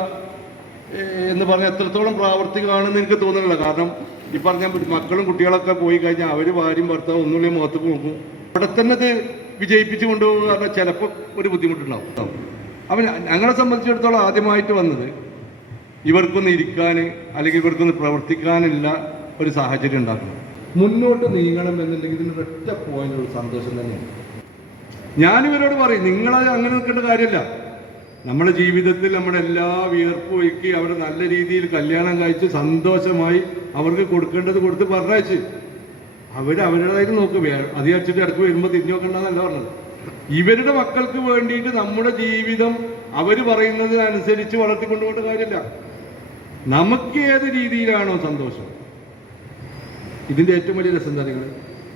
എന്ന് പറഞ്ഞാൽ എത്രത്തോളം പ്രാവർത്തികമാണെന്ന് എനിക്ക് തോന്നുന്നില്ല. കാരണം ഈ പറഞ്ഞ മക്കളും കുട്ടികളൊക്കെ പോയി കഴിഞ്ഞാൽ അവർ ഭാര്യയും ഭർത്താവും ഒന്നുമില്ലെങ്കിൽ മുഖത്തേക്ക് നോക്കും. അവിടെ തന്നെ അത് വിജയിപ്പിച്ചു കൊണ്ടുപോകുക കാരണം ചിലപ്പോൾ ഒരു ബുദ്ധിമുട്ടുണ്ടാവും. അപ്പം ഞങ്ങളെ സംബന്ധിച്ചിടത്തോളം ആദ്യമായിട്ട് വന്നത് ഇവർക്കൊന്ന് ഇരിക്കാൻ അല്ലെങ്കിൽ ഇവർക്കൊന്ന് പ്രവർത്തിക്കാനുള്ള ഒരു സാഹചര്യം ഉണ്ടാക്കണം. മുന്നോട്ട് നീങ്ങണം എന്നുണ്ടെങ്കിൽ ഇതിന് ഒറ്റ പോയിന്റുള്ള സന്തോഷം തന്നെയാണ്. ഞാനിവരോട് പറയും, നിങ്ങളത് അങ്ങനെ നിൽക്കേണ്ട കാര്യമില്ല. നമ്മുടെ ജീവിതത്തിൽ നമ്മുടെ എല്ലാ വിയർപ്പ് ഒഴുക്കി അവരെ നല്ല രീതിയിൽ കല്യാണം കഴിച്ച് സന്തോഷമായി അവർക്ക് കൊടുക്കേണ്ടത് കൊടുത്ത് പറഞ്ഞയച്ച് അവരുടേതായിട്ട് നോക്കുക. അത് വെച്ചിട്ട് ഇടയ്ക്ക് വരുമ്പോൾ തിരിഞ്ഞു നോക്കണ്ടെന്നല്ല പറഞ്ഞത്. ഇവരുടെ മക്കൾക്ക് വേണ്ടിയിട്ട് നമ്മുടെ ജീവിതം അവർ പറയുന്നതിനനുസരിച്ച് വളർത്തിക്കൊണ്ടുപോകേണ്ട കാര്യമില്ല. നമുക്ക് ഏത് രീതിയിലാണോ സന്തോഷം. ഇതിൻ്റെ ഏറ്റവും വലിയ രസം എന്താ നിങ്ങൾ,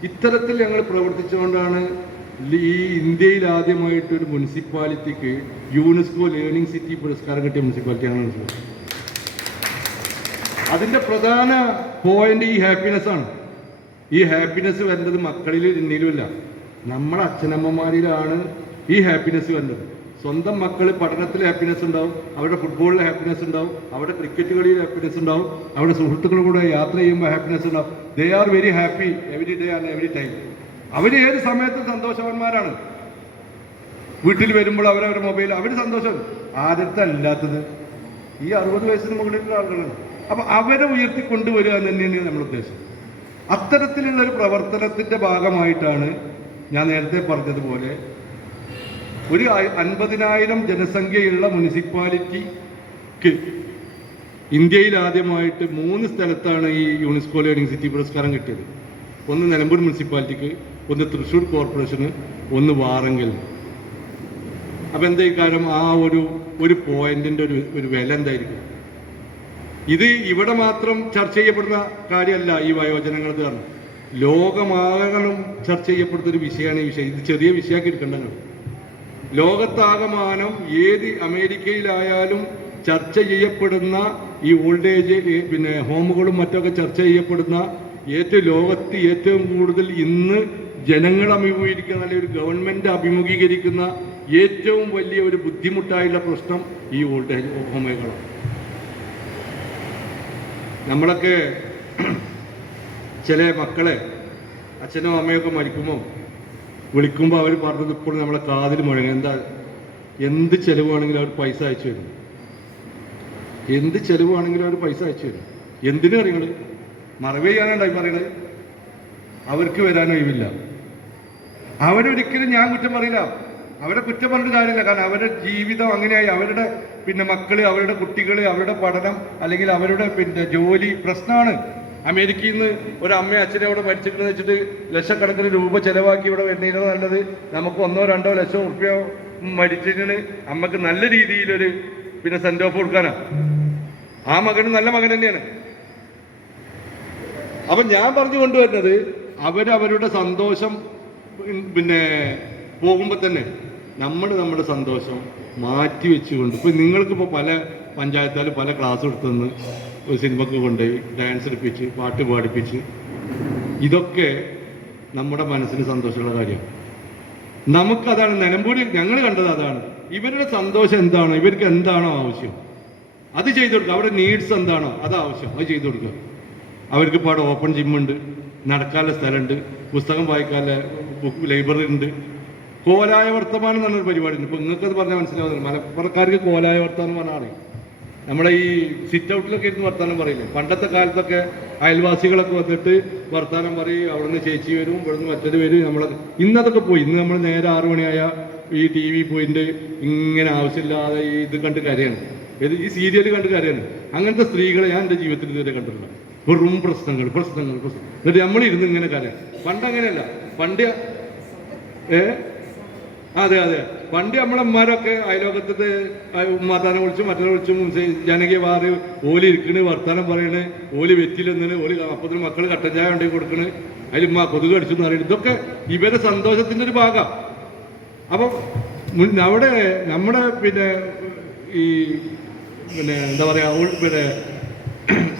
ഇത്തരത്തിൽ ഞങ്ങൾ പ്രവർത്തിച്ചുകൊണ്ടാണ് ഈ ഇന്ത്യയിൽ ആദ്യമായിട്ട് ഒരു മുനിസിപ്പാലിറ്റിക്ക് യുനെസ്കോ ലേണിംഗ് സിറ്റി പുരസ്കാരം കിട്ടിയ മുനിസിപ്പാലിറ്റിയാണ് മനസ്സിലാക്കുന്നത്. അതിൻ്റെ പ്രധാന പോയിന്റ് ഈ ഹാപ്പിനെസ് ആണ്. ഈ ഹാപ്പിനെസ് വരുന്നത് മക്കളിൽ എന്നിലുമില്ല, നമ്മുടെ അച്ഛനമ്മമാരിലാണ് ഈ ഹാപ്പിനെസ് വരുന്നത്. സ്വന്തം മക്കൾ പഠനത്തിൽ ഹാപ്പിനെസ് ഉണ്ടാവും, അവരുടെ ഫുട്ബോളിൽ ഹാപ്പിനെസ് ഉണ്ടാവും, അവരുടെ ക്രിക്കറ്റ് കളിയിൽ ഹാപ്പിനെസ് ഉണ്ടാവും, അവരുടെ സുഹൃത്തുക്കളുടെ കൂടെ യാത്ര ചെയ്യുമ്പോൾ ഹാപ്പിനെസ് ഉണ്ടാവും. They are very happy every day and every time. അവർ ഏത് സമയത്തും സന്തോഷവാന്മാരാണ്. വീട്ടിൽ വരുമ്പോൾ അവരവരുടെ മൊബൈൽ അവർ സന്തോഷം. ആദ്യത്തെ അല്ലാത്തത് ഈ 60 വയസ്സിന് മുകളിലുള്ള ആളുകളാണ്. അപ്പം അവരെ ഉയർത്തിക്കൊണ്ടുവരിക എന്ന് തന്നെയാണ് നമ്മുടെ ഉദ്ദേശം. അത്തരത്തിലുള്ളൊരു പ്രവർത്തനത്തിൻ്റെ ഭാഗമായിട്ടാണ് ഞാൻ നേരത്തെ പറഞ്ഞതുപോലെ ഒരു 50,000 ജനസംഖ്യയുള്ള മുനിസിപ്പാലിറ്റിക്ക് ഇന്ത്യയിൽ ആദ്യമായിട്ട് 3 സ്ഥലത്താണ് ഈ യുനെസ്കോ ലേണിംഗ് സിറ്റി പുരസ്കാരം കിട്ടിയത്. ഒന്ന് നിലമ്പൂർ മുനിസിപ്പാലിറ്റിക്ക്, ഒന്ന് തൃശ്ശൂർ കോർപ്പറേഷന്, ഒന്ന് വാറങ്കൽ. അപ്പം എന്താ കാരണം ആ ഒരു പോയിന്റിൻ്റെ ഒരു വില എന്തായിരിക്കും? ഇത് ഇവിടെ മാത്രം ചർച്ച ചെയ്യപ്പെടുന്ന കാര്യമല്ല. ഈ വയോജനങ്ങൾ കാരണം ലോകമാകണം ചർച്ച ചെയ്യപ്പെടുന്ന ഒരു വിഷയമാണ് ഈ വിഷയം. ഇത് ചെറിയ വിഷയമാക്കി എടുക്കേണ്ടത്. ലോകത്താകമാനം ഏത് അമേരിക്കയിലായാലും ചർച്ച ചെയ്യപ്പെടുന്ന ഈ ഓൾഡ് ഏജ് പിന്നെ ഹോമുകളും മറ്റൊക്കെ ചർച്ച ചെയ്യപ്പെടുന്ന ലോകത്ത് ഏറ്റവും കൂടുതൽ ഇന്ന് ജനങ്ങൾ അഭിമുഖീകരിക്കുന്ന അല്ലെങ്കിൽ ഒരു ഗവൺമെൻറ് അഭിമുഖീകരിക്കുന്ന ഏറ്റവും വലിയ ഒരു ബുദ്ധിമുട്ടായുള്ള പ്രശ്നം ഈ ഓൾഡ് ഏജ് ഹോമുകളാണ്. നമ്മളൊക്കെ ചില മക്കളെ അച്ഛനോ അമ്മയൊക്കെ മരിക്കുമ്പോൾ വിളിക്കുമ്പോൾ അവർ പറഞ്ഞത് ഇപ്പോഴും നമ്മളെ കാതിൽ മുഴങ്ങും. എന്ത് ചിലവാണെങ്കിലും അവർ പൈസ അയച്ചു തരും. എന്ത് ചിലവാണെങ്കിലും അവർ പൈസ അയച്ചു തരും. എന്തിനും അറിയണത് മറവ് ചെയ്യാനുണ്ടായി പറയണത്. അവർക്ക് വരാൻ ഒഴിവില്ല. അവരൊരിക്കലും ഞാൻ കുറ്റം പറയില്ല, അവരെ കുറ്റം പറഞ്ഞിട്ട് കാര്യമില്ല. കാരണം അവരുടെ ജീവിതം അങ്ങനെയായി. അവരുടെ മക്കള്, അവരുടെ കുട്ടികൾ, അവരുടെ പഠനം അല്ലെങ്കിൽ അവരുടെ ജോലി പ്രശ്നമാണ്. അമേരിക്കയിൽ നിന്ന് ഒരു അമ്മയും അച്ഛനെ അവിടെ മരിച്ചിട്ടെന്ന് വെച്ചിട്ട് ലക്ഷക്കണക്കിന് രൂപ ചെലവാക്കി ഇവിടെ വരുന്നതിന് നല്ലത് നമുക്ക് 1-2 ലക്ഷം റുപ്യ മരിച്ചതിന് അമ്മക്ക് നല്ല രീതിയിലൊരു സെൻഡ് ഓഫ് കൊടുക്കാനാണ്. ആ മകന് നല്ല മകൻ തന്നെയാണ്. അപ്പം ഞാൻ പറഞ്ഞു കൊണ്ടുവരുന്നത് അവരവരുടെ സന്തോഷം പോകുമ്പോൾ തന്നെ നമ്മുടെ സന്തോഷം മാറ്റി വെച്ചുകൊണ്ട് ഇപ്പം നിങ്ങൾക്കിപ്പോൾ പല പഞ്ചായത്താൽ പല ക്ലാസ് എടുത്തുനിന്ന് ഒരു സിനിമക്ക് കൊണ്ടുപോയി ഡാൻസ് എടുപ്പിച്ച് പാട്ട് പാടിപ്പിച്ച് ഇതൊക്കെ നമ്മുടെ മനസ്സിന് സന്തോഷമുള്ള കാര്യമാണ്. നമുക്കതാണ് നിലമ്പൂരിൽ ഞങ്ങൾ കണ്ടത് അതാണ്. ഇവരുടെ സന്തോഷം എന്താണോ, ഇവർക്ക് എന്താണോ ആവശ്യം അത് ചെയ്തു കൊടുക്കുക. അവരുടെ നീഡ്സ് എന്താണോ അത് ആവശ്യം അത് ചെയ്തു കൊടുക്കുക. അവർക്ക് ഇപ്പോൾ അവിടെ ഓപ്പൺ ജിമ്മുണ്ട്, നടക്കാനുള്ള സ്ഥലമുണ്ട്, പുസ്തകം വായിക്കാനുള്ള ലൈബ്രറി ഉണ്ട്. കോലായ വർത്തമാനം എന്നൊരു പരിപാടി ഉണ്ട്. ഇപ്പോൾ നിങ്ങൾക്കത് പറഞ്ഞാൽ മനസ്സിലാവുന്നില്ല. മലപ്പുറക്കാർക്ക് കോലായ വർത്തമാനം പറഞ്ഞാൽ നമ്മുടെ ഈ സിറ്റ് ഔട്ടിലൊക്കെ ഇരുന്ന് വർത്തമാനം പറയില്ലേ. പണ്ടത്തെ കാലത്തൊക്കെ അയൽവാസികളൊക്കെ വന്നിട്ട് വർത്തമാനം പറയും. അവിടെ നിന്ന് ചേച്ചി വരും, ഇവിടെ നിന്ന് മറ്റൊരു വരും. നമ്മളൊക്കെ ഇന്നതൊക്കെ പോയി. ഇന്ന് നമ്മൾ നേരെ 6 മണിയായ ഈ TV പോയിന്റ് ഇങ്ങനെ ആവശ്യമില്ലാതെ ഇത് കണ്ട് കരയാണ്. ഈ സീരിയൽ കണ്ട് കരയാണ്. അങ്ങനത്തെ സ്ത്രീകളെ ഞാൻ എൻ്റെ ജീവിതത്തിൽ ഇതുവരെ കണ്ടിട്ടില്ല. വെറും പ്രശ്നങ്ങൾ. എന്നിട്ട് നമ്മളിരുന്ന് ഇങ്ങനെ കരയാണ്. പണ്ടങ്ങനെയല്ല. പണ്ട് അതെ പണ്ട് നമ്മളമ്മമാരൊക്കെ അയലോകത്തെ ഉമ്മാത്താനെ വിളിച്ചും മറ്റൊരു വിളിച്ചും ജനകീയ വാറ് ഓലി ഇരിക്കണ്, വർത്താനം പറയണ്, ഓലി വെറ്റിലെന്നിന് ഓലി അപ്പത്തിന് മക്കൾ കട്ടൻ ചായ ഉണ്ടാക്കി കൊടുക്കണ്, അതിൽ ഉമ്മ കൊതുക് അടിച്ചെന്ന് പറയുന്നത് ഇതൊക്കെ ഇവരുടെ സന്തോഷത്തിൻ്റെ ഒരു ഭാഗം. അപ്പം അവിടെ നമ്മുടെ ഈ എന്താ പറയുക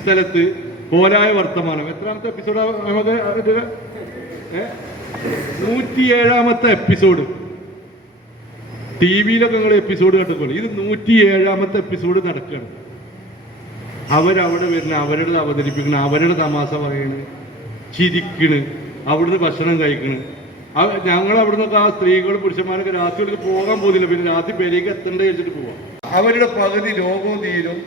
സ്ഥലത്ത് പോരായ വർത്തമാനം എത്രാമത്തെ എപ്പിസോഡാണ് നമുക്ക് 107ാമത്തെ എപ്പിസോഡ്. TV-ലൊക്കെ നിങ്ങൾ എപ്പിസോഡ് കണ്ടപ്പോൾ ഇത് 107ാമത്തെ എപ്പിസോഡ് നടക്കുകയാണ്. അവരവിടെ വരുന്ന അവരുടെ അവതരിപ്പിക്കണ, അവരുടെ തമാശ പറയണ്, ചിരിക്കണ്, അവിടുന്ന് ഭക്ഷണം കഴിക്കണ്. ഞങ്ങൾ അവിടുന്ന് ആ സ്ത്രീകളും പുരുഷന്മാരൊക്കെ രാത്രികൾക്ക് പോകാൻ പോകുന്നില്ല. പിന്നെ രാത്രി പേരേക്ക് എത്തേണ്ട വെച്ചിട്ട് പോവാം. അവരുടെ പകുതി രോഗവും തീരും,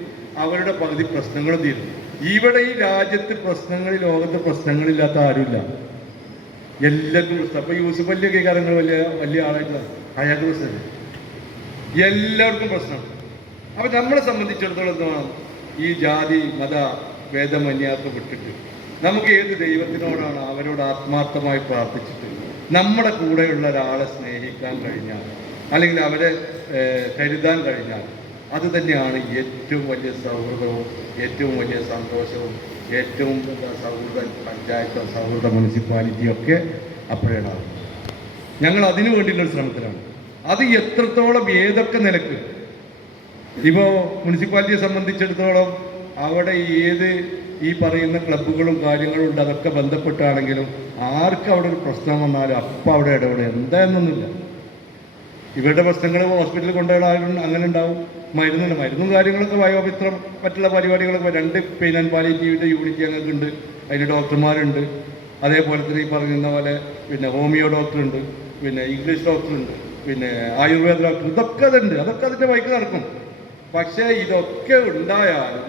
അവരുടെ പകുതി പ്രശ്നങ്ങളും തീരും. ഇവിടെ ഈ രാജ്യത്ത് ലോകത്ത് പ്രശ്നങ്ങളില്ലാത്ത ആരുമില്ല. എല്ലാവർക്കും പ്രശ്നം. അപ്പൊ യൂസുഫ് അലിയൊക്കെ കാര്യങ്ങൾ വലിയ ആളായിട്ടുള്ള അയാൾക്ക് പ്രശ്നമില്ല. എല്ലാവർക്കും പ്രശ്നം. അപ്പൊ നമ്മളെ സംബന്ധിച്ചിടത്തോളം എന്താണ് ഈ ജാതി മത ഭേദമന്യാസം വിട്ടിട്ട് നമുക്ക് ഏത് ദൈവത്തിനോടാണ് അവരോട് ആത്മാർത്ഥമായി പ്രാർത്ഥിച്ചിട്ട് നമ്മുടെ കൂടെയുള്ള ഒരാളെ സ്നേഹിക്കാൻ കഴിഞ്ഞാൽ അല്ലെങ്കിൽ അവരെ കരുതാൻ കഴിഞ്ഞാൽ അത് തന്നെയാണ് ഏറ്റവും വലിയ സൗഹൃദവും ഏറ്റവും വലിയ സന്തോഷവും ഏറ്റവും സൗഹൃദ പഞ്ചായത്തോ സൗഹൃദ മുനിസിപ്പാലിറ്റിയൊക്കെ അപ്പോഴാണ്. ഞങ്ങൾ അതിനു വേണ്ടിയുള്ളൊരു ശ്രമത്തിലാണ്. അത് എത്രത്തോളം ഏതൊക്കെ നിലക്ക് ഇപ്പോൾ മുനിസിപ്പാലിറ്റിയെ സംബന്ധിച്ചിടത്തോളം അവിടെ ഏത് ഈ പറയുന്ന ക്ലബ്ബുകളും കാര്യങ്ങളും ഉണ്ട്, അതൊക്കെ ബന്ധപ്പെട്ടാണെങ്കിലും ആർക്കും അവിടെ ഒരു പ്രശ്നം വന്നാലും അപ്പം അവിടെ ഇടപെടുക എന്താണെന്നൊന്നുമില്ല. ഇവരുടെ പ്രശ്നങ്ങൾ ഹോസ്പിറ്റലിൽ കൊണ്ടുപോയാലും അങ്ങനെ ഉണ്ടാവും. മരുന്നും കാര്യങ്ങളൊക്കെ വയോമിത്രം മറ്റുള്ള പരിപാടികളൊക്കെ 2 പെയിൻ ആൻഡ് പാലിയേറ്റീവിൻ്റെ യൂണിറ്റ് ഞങ്ങൾക്കുണ്ട്. അതിന് ഡോക്ടർമാരുണ്ട്. അതേപോലെ തന്നെ ഈ പറയുന്ന പോലെ പിന്നെ ഹോമിയോ ഡോക്ടറുണ്ട്, പിന്നെ ഇംഗ്ലീഷ് ഡോക്ടറുണ്ട്, പിന്നെ ആയുർവേദ ഡോക്ടർ, ഇതൊക്കെ അതുണ്ട്. അതൊക്കെ അതിൻ്റെ വഴിക്ക് നടക്കും. പക്ഷേ ഇതൊക്കെ ഉണ്ടായാലും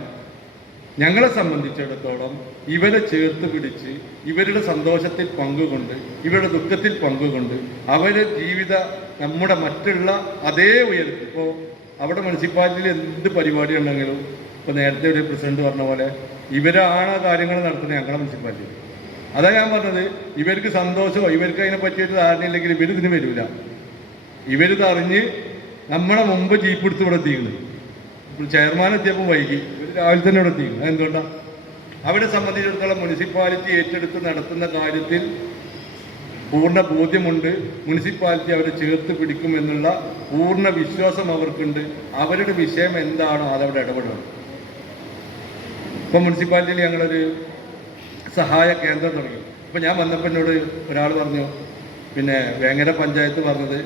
ഞങ്ങളെ സംബന്ധിച്ചിടത്തോളം ഇവരെ ചേർത്ത് പിടിച്ച് ഇവരുടെ സന്തോഷത്തിൽ പങ്കുകൊണ്ട് ഇവരുടെ ദുഃഖത്തിൽ പങ്കുകൊണ്ട് അവരുടെ ജീവിത നമ്മുടെ മറ്റുള്ള അതേ ഉയരത്തിൽ ഇപ്പോൾ അവിടെ മുനിസിപ്പാലിറ്റിയിൽ എന്ത് പരിപാടി ഉണ്ടെങ്കിലും ഇപ്പോൾ നേരത്തെ ഒരു പ്രസിഡന്റ് പറഞ്ഞ പോലെ ഇവരാണ് ആ കാര്യങ്ങൾ നടത്തുന്നത് ഞങ്ങളുടെ മുനിസിപ്പാലിറ്റിയിൽ. അതാ ഞാൻ പറഞ്ഞത്, ഇവർക്ക് സന്തോഷമോ ഇവർക്ക് അതിനെ പറ്റിയൊരു ധാരണയില്ലെങ്കിൽ ഇവരിതിന് വരില്ല. ഇവരിത് അറിഞ്ഞ് നമ്മളെ മുമ്പ് ജീപ്പ് എടുത്ത് ഇവിടെ എത്തിക്കുന്നത്. ചെയർമാൻ എത്തിയപ്പോൾ വൈകി, ഇവർ രാവിലെ തന്നെ ഇവിടെ എത്തിക്കുന്നത്. അതെന്തുകൊണ്ടാണ്? അവരെ സംബന്ധിച്ചിടത്തോളം മുനിസിപ്പാലിറ്റി ഏറ്റെടുത്ത് നടത്തുന്ന കാര്യത്തിൽ പൂർണ്ണ ബോധ്യമുണ്ട്. മുനിസിപ്പാലിറ്റി അവരെ ചേർത്ത് പിടിക്കുമെന്നുള്ള പൂർണ്ണ വിശ്വാസം അവർക്കുണ്ട്. അവരുടെ വിഷയം എന്താണോ അതവിടെ ഇടപെടണം. ഇപ്പം മുനിസിപ്പാലിറ്റിയിൽ ഞങ്ങളൊരു സഹായ കേന്ദ്രം തുടങ്ങി. ഇപ്പം ഞാൻ വന്നപ്പോൾ എന്നോട് ഒരാൾ പറഞ്ഞു, പിന്നെ വേങ്ങര പഞ്ചായത്ത് പറഞ്ഞത്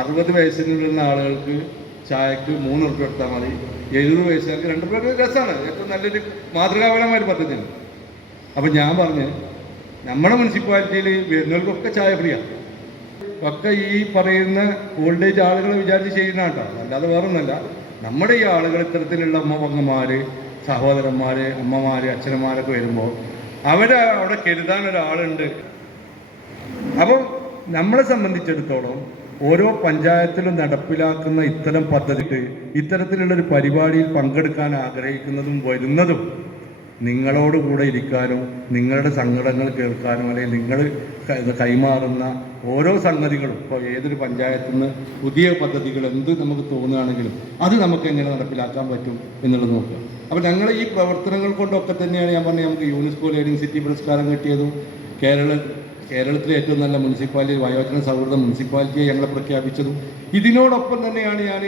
60 വയസ്സിനുള്ള ആളുകൾക്ക് ചായക്ക് 3 ഉറുപ്പിക എടുത്താൽ മതി, 70 വയസ്സുകാർക്ക് 2 ഉറുപ്പിക. രസമാണ്, ഏറ്റവും നല്ലൊരു മാതൃകാപരമായ ഒരു പദ്ധതിയാണ്. അപ്പം ഞാൻ പറഞ്ഞു, നമ്മുടെ മുനിസിപ്പാലിറ്റിയിൽ വരുന്നവർക്കൊക്കെ ചായ ഫ്രീ ആണ്. ഒക്കെ ഈ പറയുന്ന ഓൾഡ് ഏജ് ആളുകളെ വിചാരിച്ച് ചെയ്യുന്ന കേട്ടോ, അല്ലാതെ വേറൊന്നുമല്ല. നമ്മുടെ ഈ ആളുകൾ ഇത്തരത്തിലുള്ള അമ്മ സഹോദരന്മാർ, അമ്മമാർ, അച്ഛനന്മാരൊക്കെ വരുമ്പോൾ അവരെ അവിടെ കരുതാൻ ഒരാളുണ്ട്. അപ്പം നമ്മളെ സംബന്ധിച്ചിടത്തോളം ഓരോ പഞ്ചായത്തിലും നടപ്പിലാക്കുന്ന ഇത്തരം പദ്ധതിക്ക് ഇത്തരത്തിലുള്ളൊരു പരിപാടിയിൽ പങ്കെടുക്കാൻ ആഗ്രഹിക്കുന്നതും വരുന്നതും നിങ്ങളോടുകൂടെ ഇരിക്കാനും നിങ്ങളുടെ സങ്കടങ്ങൾ കേൾക്കാനും അല്ലെങ്കിൽ നിങ്ങൾ കൈമാറുന്ന ഓരോ സംഗതികളും ഇപ്പോൾ ഏതൊരു പഞ്ചായത്തിൽ നിന്ന് പുതിയ പദ്ധതികൾ എന്ത് നമുക്ക് തോന്നുകയാണെങ്കിലും അത് നമുക്ക് എങ്ങനെ നടപ്പിലാക്കാൻ പറ്റും എന്നുള്ളത് നോക്കുക. അപ്പോൾ ഞങ്ങൾ ഈ പ്രവർത്തനങ്ങൾ കൊണ്ടൊക്കെ തന്നെയാണ് ഞാൻ പറഞ്ഞത് നമുക്ക് യുനെസ്കോ ലീഡിംഗ് സിറ്റി പുരസ്കാരം കിട്ടിയതും കേരളത്തിലെ ഏറ്റവും നല്ല മുനിസിപ്പാലിറ്റി വയോജന സൗഹൃദ മുനിസിപ്പാലിറ്റിയെ ഞങ്ങളെ പ്രഖ്യാപിച്ചതും. ഇതിനോടൊപ്പം തന്നെയാണ് ഞാൻ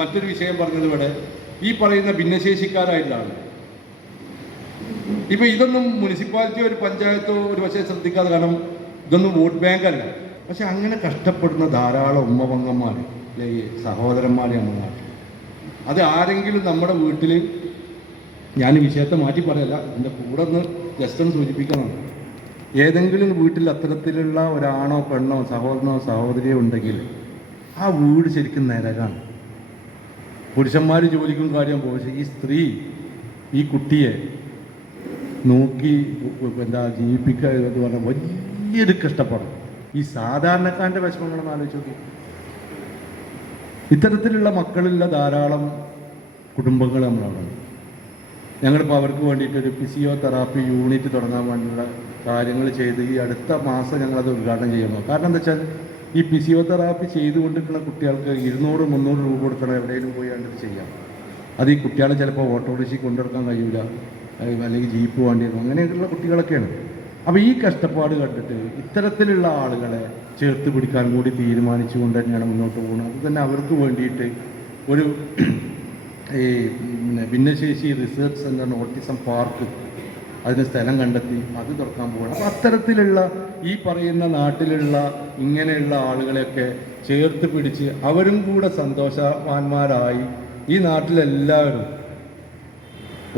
മറ്റൊരു വിഷയം പറഞ്ഞത്. ഇവിടെ ഈ പറയുന്ന ഭിന്നശേഷിക്കാരായിട്ടുള്ള ഇപ്പം ഇതൊന്നും മുനിസിപ്പാലിറ്റിയോ ഒരു പഞ്ചായത്തോ ഒരു പക്ഷേ ശ്രദ്ധിക്കാതെ, കാരണം ഇതൊന്നും വോട്ട് ബാങ്കല്ല. പക്ഷെ അങ്ങനെ കഷ്ടപ്പെടുന്ന ധാരാളം ഉമ്മപങ്ങന്മാർ അല്ലെങ്കിൽ സഹോദരന്മാർ നമ്മുടെ നാട്ടിൽ. അത് ആരെങ്കിലും നമ്മുടെ വീട്ടിൽ, ഞാൻ വിഷയത്തെ മാറ്റി പറയല്ല, എൻ്റെ കൂടെ ഒന്ന് ജസ്റ്റ് ഒന്ന് സൂചിപ്പിക്കണം, ഏതെങ്കിലും വീട്ടിൽ അത്തരത്തിലുള്ള ഒരാണോ പെണ്ണോ സഹോദരനോ സഹോദരിയോ ഉണ്ടെങ്കിൽ ആ വീട് ശരിക്കും നരകാണ്. പുരുഷന്മാർ ജോലിക്കും കാര്യം പോയി ഈ സ്ത്രീ ഈ കുട്ടിയെ നോക്കി ജീവിപ്പിക്കുക എന്ന് പറഞ്ഞാൽ വലിയൊരു കഷ്ടപ്പാടാണ്. ഈ സാധാരണക്കാരൻ്റെ വിഷമങ്ങളൊന്നും ആലോചിച്ച് നോക്കി. ഇത്തരത്തിലുള്ള മക്കളുള്ള ധാരാളം കുടുംബങ്ങൾ നമ്മളവിടെ. ഞങ്ങളിപ്പോൾ അവർക്ക് വേണ്ടിയിട്ടൊരു ഫിസിയോതെറാപ്പി യൂണിറ്റ് തുടങ്ങാൻ വേണ്ടിയുള്ള കാര്യങ്ങൾ ചെയ്ത് ഈ അടുത്ത മാസം ഞങ്ങളത് ഉദ്ഘാടനം ചെയ്യുന്നു. കാരണം എന്താ വെച്ചാൽ ഈ ഫിസിയോതെറാപ്പി ചെയ്തുകൊണ്ടിരിക്കുന്ന കുട്ടികൾക്ക് 200-300 രൂപ കൊടുക്കണം എവിടെയെങ്കിലും പോയി അങ്ങനെ ചെയ്യാം. അത് ഈ കുട്ടികളെ ചിലപ്പോൾ ഓട്ടോറിക്ഷയ്ക്ക് കൊണ്ടുനടക്കാൻ കഴിയില്ല, അല്ലെങ്കിൽ ജീപ്പ് വേണ്ടി വരും, അങ്ങനെയൊക്കെയുള്ള കുട്ടികളൊക്കെയാണ്. അപ്പോൾ ഈ കഷ്ടപ്പാട് കണ്ടിട്ട് ഇത്തരത്തിലുള്ള ആളുകളെ ചേർത്ത് പിടിക്കാൻ കൂടി തീരുമാനിച്ചുകൊണ്ട് തന്നെയാണ് മുന്നോട്ട് പോകുന്നത്. അത് തന്നെ അവർക്ക് വേണ്ടിയിട്ട് ഒരു ഈ ഭിന്നശേഷി റിസർച്ച് സെൻ്റർ ഓട്ടിസം പാർക്ക് അതിന് സ്ഥലം കണ്ടെത്തി അത് തുറക്കാൻ പോകണം. അപ്പോൾ അത്തരത്തിലുള്ള ഈ പറയുന്ന നാട്ടിലുള്ള ഇങ്ങനെയുള്ള ആളുകളെയൊക്കെ ചേർത്ത് പിടിച്ച് അവരും കൂടെ സന്തോഷവാന്മാരായി ഈ നാട്ടിലെല്ലാവരും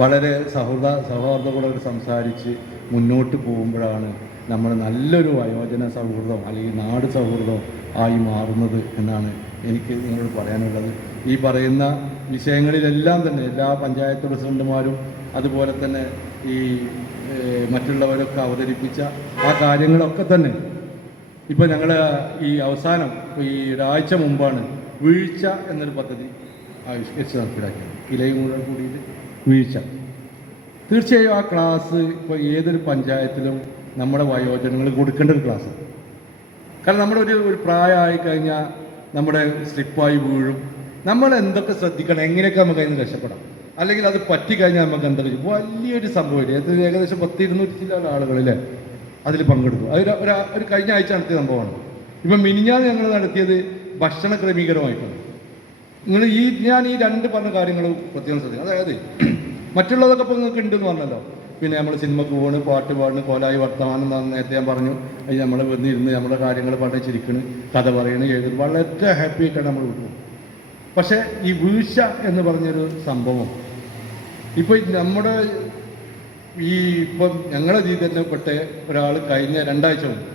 വളരെ സൗഹാർദ്ദത്തോടെ സംസാരിച്ച് മുന്നോട്ട് പോകുമ്പോഴാണ് നമ്മൾ നല്ലൊരു വയോജന സൗഹൃദം അല്ലെങ്കിൽ നാട് സൗഹൃദം ആയി മാറുന്നത് എന്നാണ് എനിക്ക് നിങ്ങളോട് പറയാനുള്ളത്. ഈ പറയുന്ന വിഷയങ്ങളിലെല്ലാം തന്നെ എല്ലാ പഞ്ചായത്ത് പ്രസിഡന്റുമാരും അതുപോലെ തന്നെ ഈ മറ്റുള്ളവരൊക്കെ അവതരിപ്പിച്ച ആ കാര്യങ്ങളൊക്കെ തന്നെ ഇപ്പോൾ ഞങ്ങൾ ഈ അവസാനം ഈ ഒരാഴ്ച മുമ്പാണ് വീഴ്ച എന്നൊരു പദ്ധതി ആവിഷ്കരിച്ച് നടപ്പിലാക്കിയത്. ഇലയും കൂടെ കൂടിയിട്ട് വീഴ്ച. തീർച്ചയായും ആ ക്ലാസ് ഇപ്പോൾ ഏതൊരു പഞ്ചായത്തിലും നമ്മുടെ വയോജനങ്ങൾ കൊടുക്കേണ്ട ഒരു ക്ലാസ്. കാരണം നമ്മുടെ ഒരു പ്രായമായി കഴിഞ്ഞാൽ നമ്മുടെ സ്ലിപ്പായി വീഴും, നമ്മൾ എന്തൊക്കെ ശ്രദ്ധിക്കണം, എങ്ങനെയൊക്കെ നമുക്ക് അതിന് രക്ഷപ്പെടാം, അല്ലെങ്കിൽ അത് പറ്റിക്കഴിഞ്ഞാൽ നമുക്ക് എന്തൊക്കെ വലിയൊരു സംഭവമില്ല. അത് ഏകദേശം 100-200 ചില ആളുകളിലെ അതിൽ പങ്കെടുത്തു. അത് ഒരു കഴിഞ്ഞ ആഴ്ച നടത്തിയ സംഭവമാണ്. ഇപ്പം മിനിഞ്ഞാന്ന് ഞങ്ങൾ നടത്തിയത് ഭക്ഷണ ക്രമീകരണമായിട്ടാണ്. ഞാൻ ഈ രണ്ട് പറഞ്ഞ കാര്യങ്ങൾ പ്രത്യേകം ശ്രദ്ധിക്കും. അതായത് മറ്റുള്ളതൊക്കെ ഇപ്പോൾ നിങ്ങൾക്ക് ഉണ്ടെന്ന് പറഞ്ഞല്ലോ. പിന്നെ നമ്മൾ സിനിമക്ക് പോകണ്, പാട്ട് പാടുന്നു, കോലായി വർത്തമാനം നേരത്തെ ഞാൻ പറഞ്ഞു. അത് നമ്മൾ വന്നിരുന്ന് നമ്മുടെ കാര്യങ്ങൾ പറഞ്ഞ് ചിരിക്കണ്, കഥ പറയണ്, എഴുതുന്നു, വളരെ ഹാപ്പി ആയിട്ടാണ് നമ്മൾ വിട്ടു. പക്ഷേ ഈ വീഴ്ച എന്ന് പറഞ്ഞൊരു സംഭവം ഇപ്പോൾ നമ്മുടെ ഇപ്പം ഞങ്ങളുടെ ജീവിതത്തിൽ പെട്ട ഒരാൾ കഴിഞ്ഞ 2 ആഴ്ച മുമ്പ്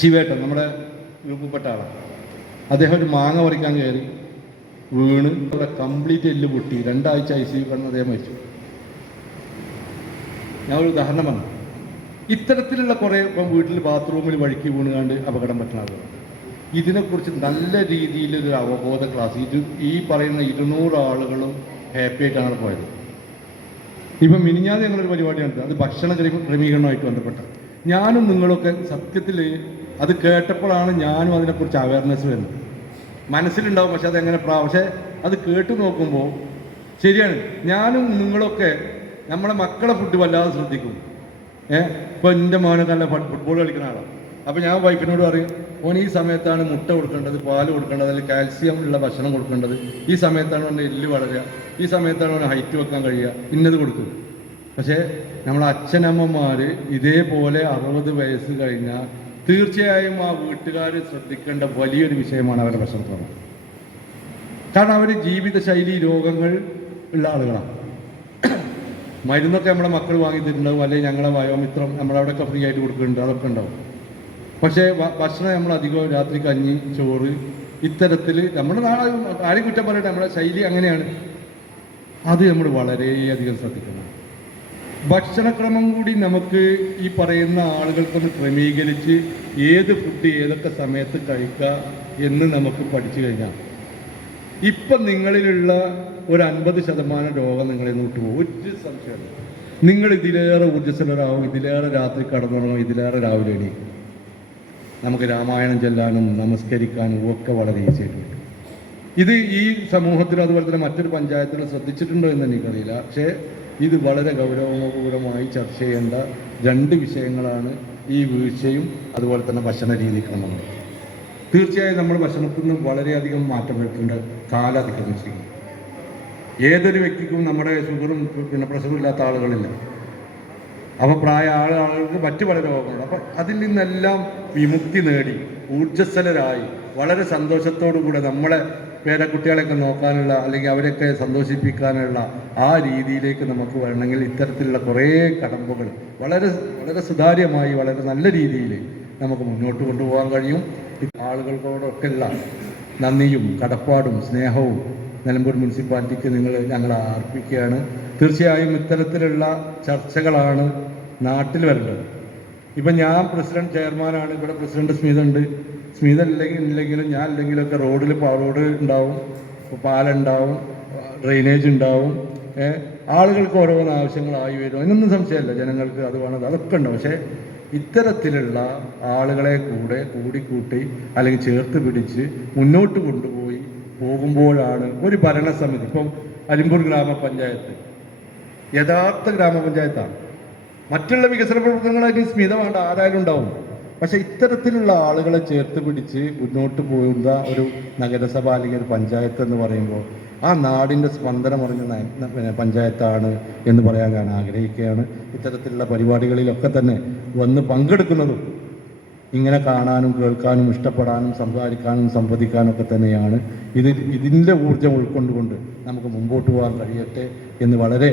ശിവേട്ടൻ നമ്മുടെ ഗ്രൂപ്പിൽപ്പെട്ട ആളാണ്. അദ്ദേഹം ഒരു മാങ്ങ പറിക്കാൻ കയറി വീണ് അവിടെ കംപ്ലീറ്റ് എല്ല് പൊട്ടി 2 ആഴ്ച ICU കിടന്ന് അദ്ദേഹം മരിച്ചു. ഞാൻ ഒരു ഉദാഹരണം പറഞ്ഞു. ഇത്തരത്തിലുള്ള കുറേ ഇപ്പം വീട്ടിൽ ബാത്റൂമിൽ വഴുക്കി വീണുകാണ്ട് അപകടം പറ്റുന്ന ആളുകൾ. ഇതിനെക്കുറിച്ച് നല്ല രീതിയിലൊരു അവബോധ ക്ലാസ് ഈ പറയുന്ന 200 ആളുകളും ഹാപ്പി ആയിട്ടാണ് പോയത്. ഇപ്പം മിനിഞ്ഞാന്ന് ഞങ്ങളൊരു പരിപാടി നടത്തുന്നത് അത് ഭക്ഷണ ക്രമീകരണമായിട്ട് ബന്ധപ്പെട്ട. ഞാനും നിങ്ങളൊക്കെ സത്യത്തിൽ അത് കേട്ടപ്പോഴാണ് ഞാനും അതിനെക്കുറിച്ച് അവയർനെസ് വരുന്നത്. മനസ്സിലുണ്ടാവും, പക്ഷെ അതെങ്ങനെ പക്ഷേ അത് കേട്ട് നോക്കുമ്പോൾ ശരിയാണ്. ഞാനും നിങ്ങളൊക്കെ നമ്മുടെ മക്കളെ ഫുഡ് വല്ലാതെ ശ്രദ്ധിക്കും. ഇപ്പോൾ എൻ്റെ മോനൊക്കെ നല്ല ഫുട്ബോൾ കളിക്കുന്ന ആളാണ്. അപ്പോൾ ഞാൻ വൈഫിനോട് പറയും, ഓൻ ഈ സമയത്താണ് മുട്ട കൊടുക്കേണ്ടത്, പാല് കൊടുക്കേണ്ടത്, അല്ലെങ്കിൽ കാൽസ്യം ഉള്ള ഭക്ഷണം കൊടുക്കേണ്ടത്, ഈ സമയത്താണ് അവൻ്റെ എല്ല് വളരുക, ഈ സമയത്താണ് അവന് ഹൈറ്റ് വെക്കാൻ കഴിയുക, ഇന്നത് കൊടുക്കും. പക്ഷേ നമ്മളെ അച്ഛനമ്മമാർ ഇതേപോലെ 60 വയസ്സ് കഴിഞ്ഞാൽ തീർച്ചയായും ആ വീട്ടുകാർ ശ്രദ്ധിക്കേണ്ട വലിയൊരു വിഷയമാണ് അവരുടെ ഭക്ഷണക്രമം. കാരണം അവർ ജീവിതശൈലി രോഗങ്ങൾ ഉള്ള ആളുകളാണ്. മരുന്നൊക്കെ നമ്മളെ മക്കൾ വാങ്ങി തരുന്നുണ്ടാവും, അല്ലെങ്കിൽ ഞങ്ങളെ വയോമിത്രം നമ്മളവിടെയൊക്കെ ഫ്രീ ആയിട്ട് കൊടുക്കുന്നുണ്ട്, അതൊക്കെ ഉണ്ടാവും. പക്ഷേ ഭക്ഷണം നമ്മൾ അധികം രാത്രി കഞ്ഞി, ചോറ്, ഇത്തരത്തിൽ നമ്മുടെ ആരെയും കുറ്റം പറയട്ടെ, നമ്മുടെ ശൈലി അങ്ങനെയാണ്. അത് നമ്മൾ വളരെയധികം ശ്രദ്ധിക്കണം. ഭക്ഷണക്രമം കൂടി നമുക്ക് ഈ പറയുന്ന ആളുകൾക്കൊന്ന് ക്രമീകരിച്ച് ഏത് ഫുഡ് ഏതൊക്കെ സമയത്ത് കഴിക്കുക എന്ന് നമുക്ക് പഠിച്ചു കഴിഞ്ഞാൽ ഇപ്പം നിങ്ങളിലുള്ള ഒരു 50% രോഗം നിങ്ങളെ വിട്ടുപോകും. ഒരു സംശയമില്ല. നിങ്ങൾ ഇതിലേറെ ഊർജ്ജസ്വലരാകും, ഇതിലേറെ രാത്രി കടന്നുറങ്ങും, ഇതിലേറെ രാവിലെ എണീക്കും. നമുക്ക് രാമായണം ചെല്ലാനും നമസ്കരിക്കാനും ഒക്കെ വളരെ ഈസിയായിട്ട്. ഇത് ഈ സമൂഹത്തിലും അതുപോലെ തന്നെ മറ്റൊരു പഞ്ചായത്തിലും ശ്രദ്ധിച്ചിട്ടുണ്ടോ എന്ന് എനിക്കറിയില്ല. പക്ഷേ ഇത് വളരെ ഗൗരവപൂർവമായി ചർച്ച ചെയ്യേണ്ട 2 വിഷയങ്ങളാണ് ഈ വീഴ്ചയും അതുപോലെ തന്നെ ഭക്ഷണ രീതിക്രമങ്ങളും. തീർച്ചയായും നമ്മൾ ഭക്ഷണത്തിൽ നിന്ന് വളരെയധികം മാറ്റം വരുത്തേണ്ട കാലം അതിക്രമിച്ചിരിക്കുന്നു. ഏതൊരു വ്യക്തിക്കും നമ്മുടെ ഷുഗറും പിന്നെ പ്രഷറും ഇല്ലാത്ത ആളുകളില്ല. അപ്പോൾ ആളുകൾക്ക് മറ്റു പല രോഗങ്ങളുണ്ട്. അപ്പം അതിൽ നിന്നെല്ലാം വിമുക്തി നേടി ഊർജ്ജസ്വലരായി വളരെ സന്തോഷത്തോടു കൂടെ നമ്മളെ പേരക്കുട്ടികളെയൊക്കെ നോക്കാനുള്ള അല്ലെങ്കിൽ അവരെയൊക്കെ സന്തോഷിപ്പിക്കാനുള്ള ആ രീതിയിലേക്ക് നമുക്ക് വരണമെങ്കിൽ ഇത്തരത്തിലുള്ള കുറേ കടമ്പകൾ വളരെ വളരെ സുതാര്യമായി വളരെ നല്ല രീതിയിൽ നമുക്ക് മുന്നോട്ട് കൊണ്ടുപോകാൻ കഴിയും. ആളുകൾക്കോടൊക്കെ ഉള്ള നന്ദിയും കടപ്പാടും സ്നേഹവും നിലമ്പൂർ മുനിസിപ്പാലിറ്റിക്ക് ഞങ്ങൾ അർപ്പിക്കുകയാണ്. തീർച്ചയായും ഇത്തരത്തിലുള്ള ചർച്ചകളാണ് നാട്ടിൽ വരേണ്ടത്. ഇപ്പം ഞാൻ പ്രസിഡന്റ് ചെയർമാനാണ്, ഇവിടെ പ്രസിഡന്റ് സ്മിത ഉണ്ട്. സ്മിത ഇല്ലെങ്കിലും ഞാൻ ഇല്ലെങ്കിലൊക്കെ റോഡ് ഉണ്ടാവും, പാലുണ്ടാവും, ഡ്രെയിനേജ് ഉണ്ടാവും, ആളുകൾക്ക് ഓരോന്ന് ആവശ്യങ്ങളായി വരും. അതിനൊന്നും സംശയമില്ല. ജനങ്ങൾക്ക് അത് വേണം, അതൊക്കെ ഉണ്ടാവും. പക്ഷേ ഇത്തരത്തിലുള്ള ആളുകളെ കൂടിക്കൂട്ടി അല്ലെങ്കിൽ ചേർത്ത് പിടിച്ച് മുന്നോട്ട് കൊണ്ടുപോയി പോകുമ്പോഴാണ് ഒരു ഭരണസമിതി. ഇപ്പം അരിമ്പൂർ ഗ്രാമപഞ്ചായത്ത് യഥാർത്ഥ ഗ്രാമപഞ്ചായത്താണ്. മറ്റുള്ള വികസന പ്രവർത്തനങ്ങളായിട്ട് സ്മിത വേണ്ട, ആരായാലും ഉണ്ടാവും. പക്ഷെ ഇത്തരത്തിലുള്ള ആളുകളെ ചേർത്ത് പിടിച്ച് മുന്നോട്ട് പോകുന്ന ഒരു നഗരസഭ അല്ലെങ്കിൽ ഒരു പഞ്ചായത്ത് എന്ന് പറയുമ്പോൾ ആ നാടിൻ്റെ സ്പന്ദനമറിഞ്ഞ പഞ്ചായത്താണ് എന്ന് പറയാൻ ഞാൻ ആഗ്രഹിക്കുകയാണ്. ഇത്തരത്തിലുള്ള പരിപാടികളിലൊക്കെ തന്നെ വന്ന് പങ്കെടുക്കുന്നതും ഇങ്ങനെ കാണാനും കേൾക്കാനും ഇഷ്ടപ്പെടാനും സംസാരിക്കാനും സംവദിക്കാനും ഒക്കെ തന്നെയാണ്. ഇതിൻ്റെ ഊർജ്ജം ഉൾക്കൊണ്ടുകൊണ്ട് നമുക്ക് മുമ്പോട്ട് പോകാൻ കഴിയട്ടെ എന്ന് വളരെ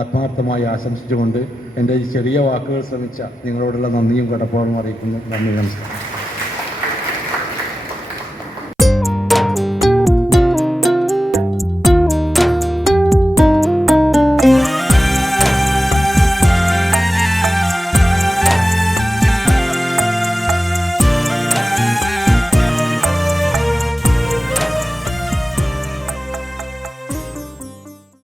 ആത്മാർത്ഥമായി ആശംസിച്ചുകൊണ്ട് എൻ്റെ ഈ ചെറിയ വാക്കുകൾ ശ്രമിച്ച നിങ്ങളോടുള്ള നന്ദിയും കടപ്പാടും അറിയിക്കുന്നു. നന്ദി, നമസ്കാരം.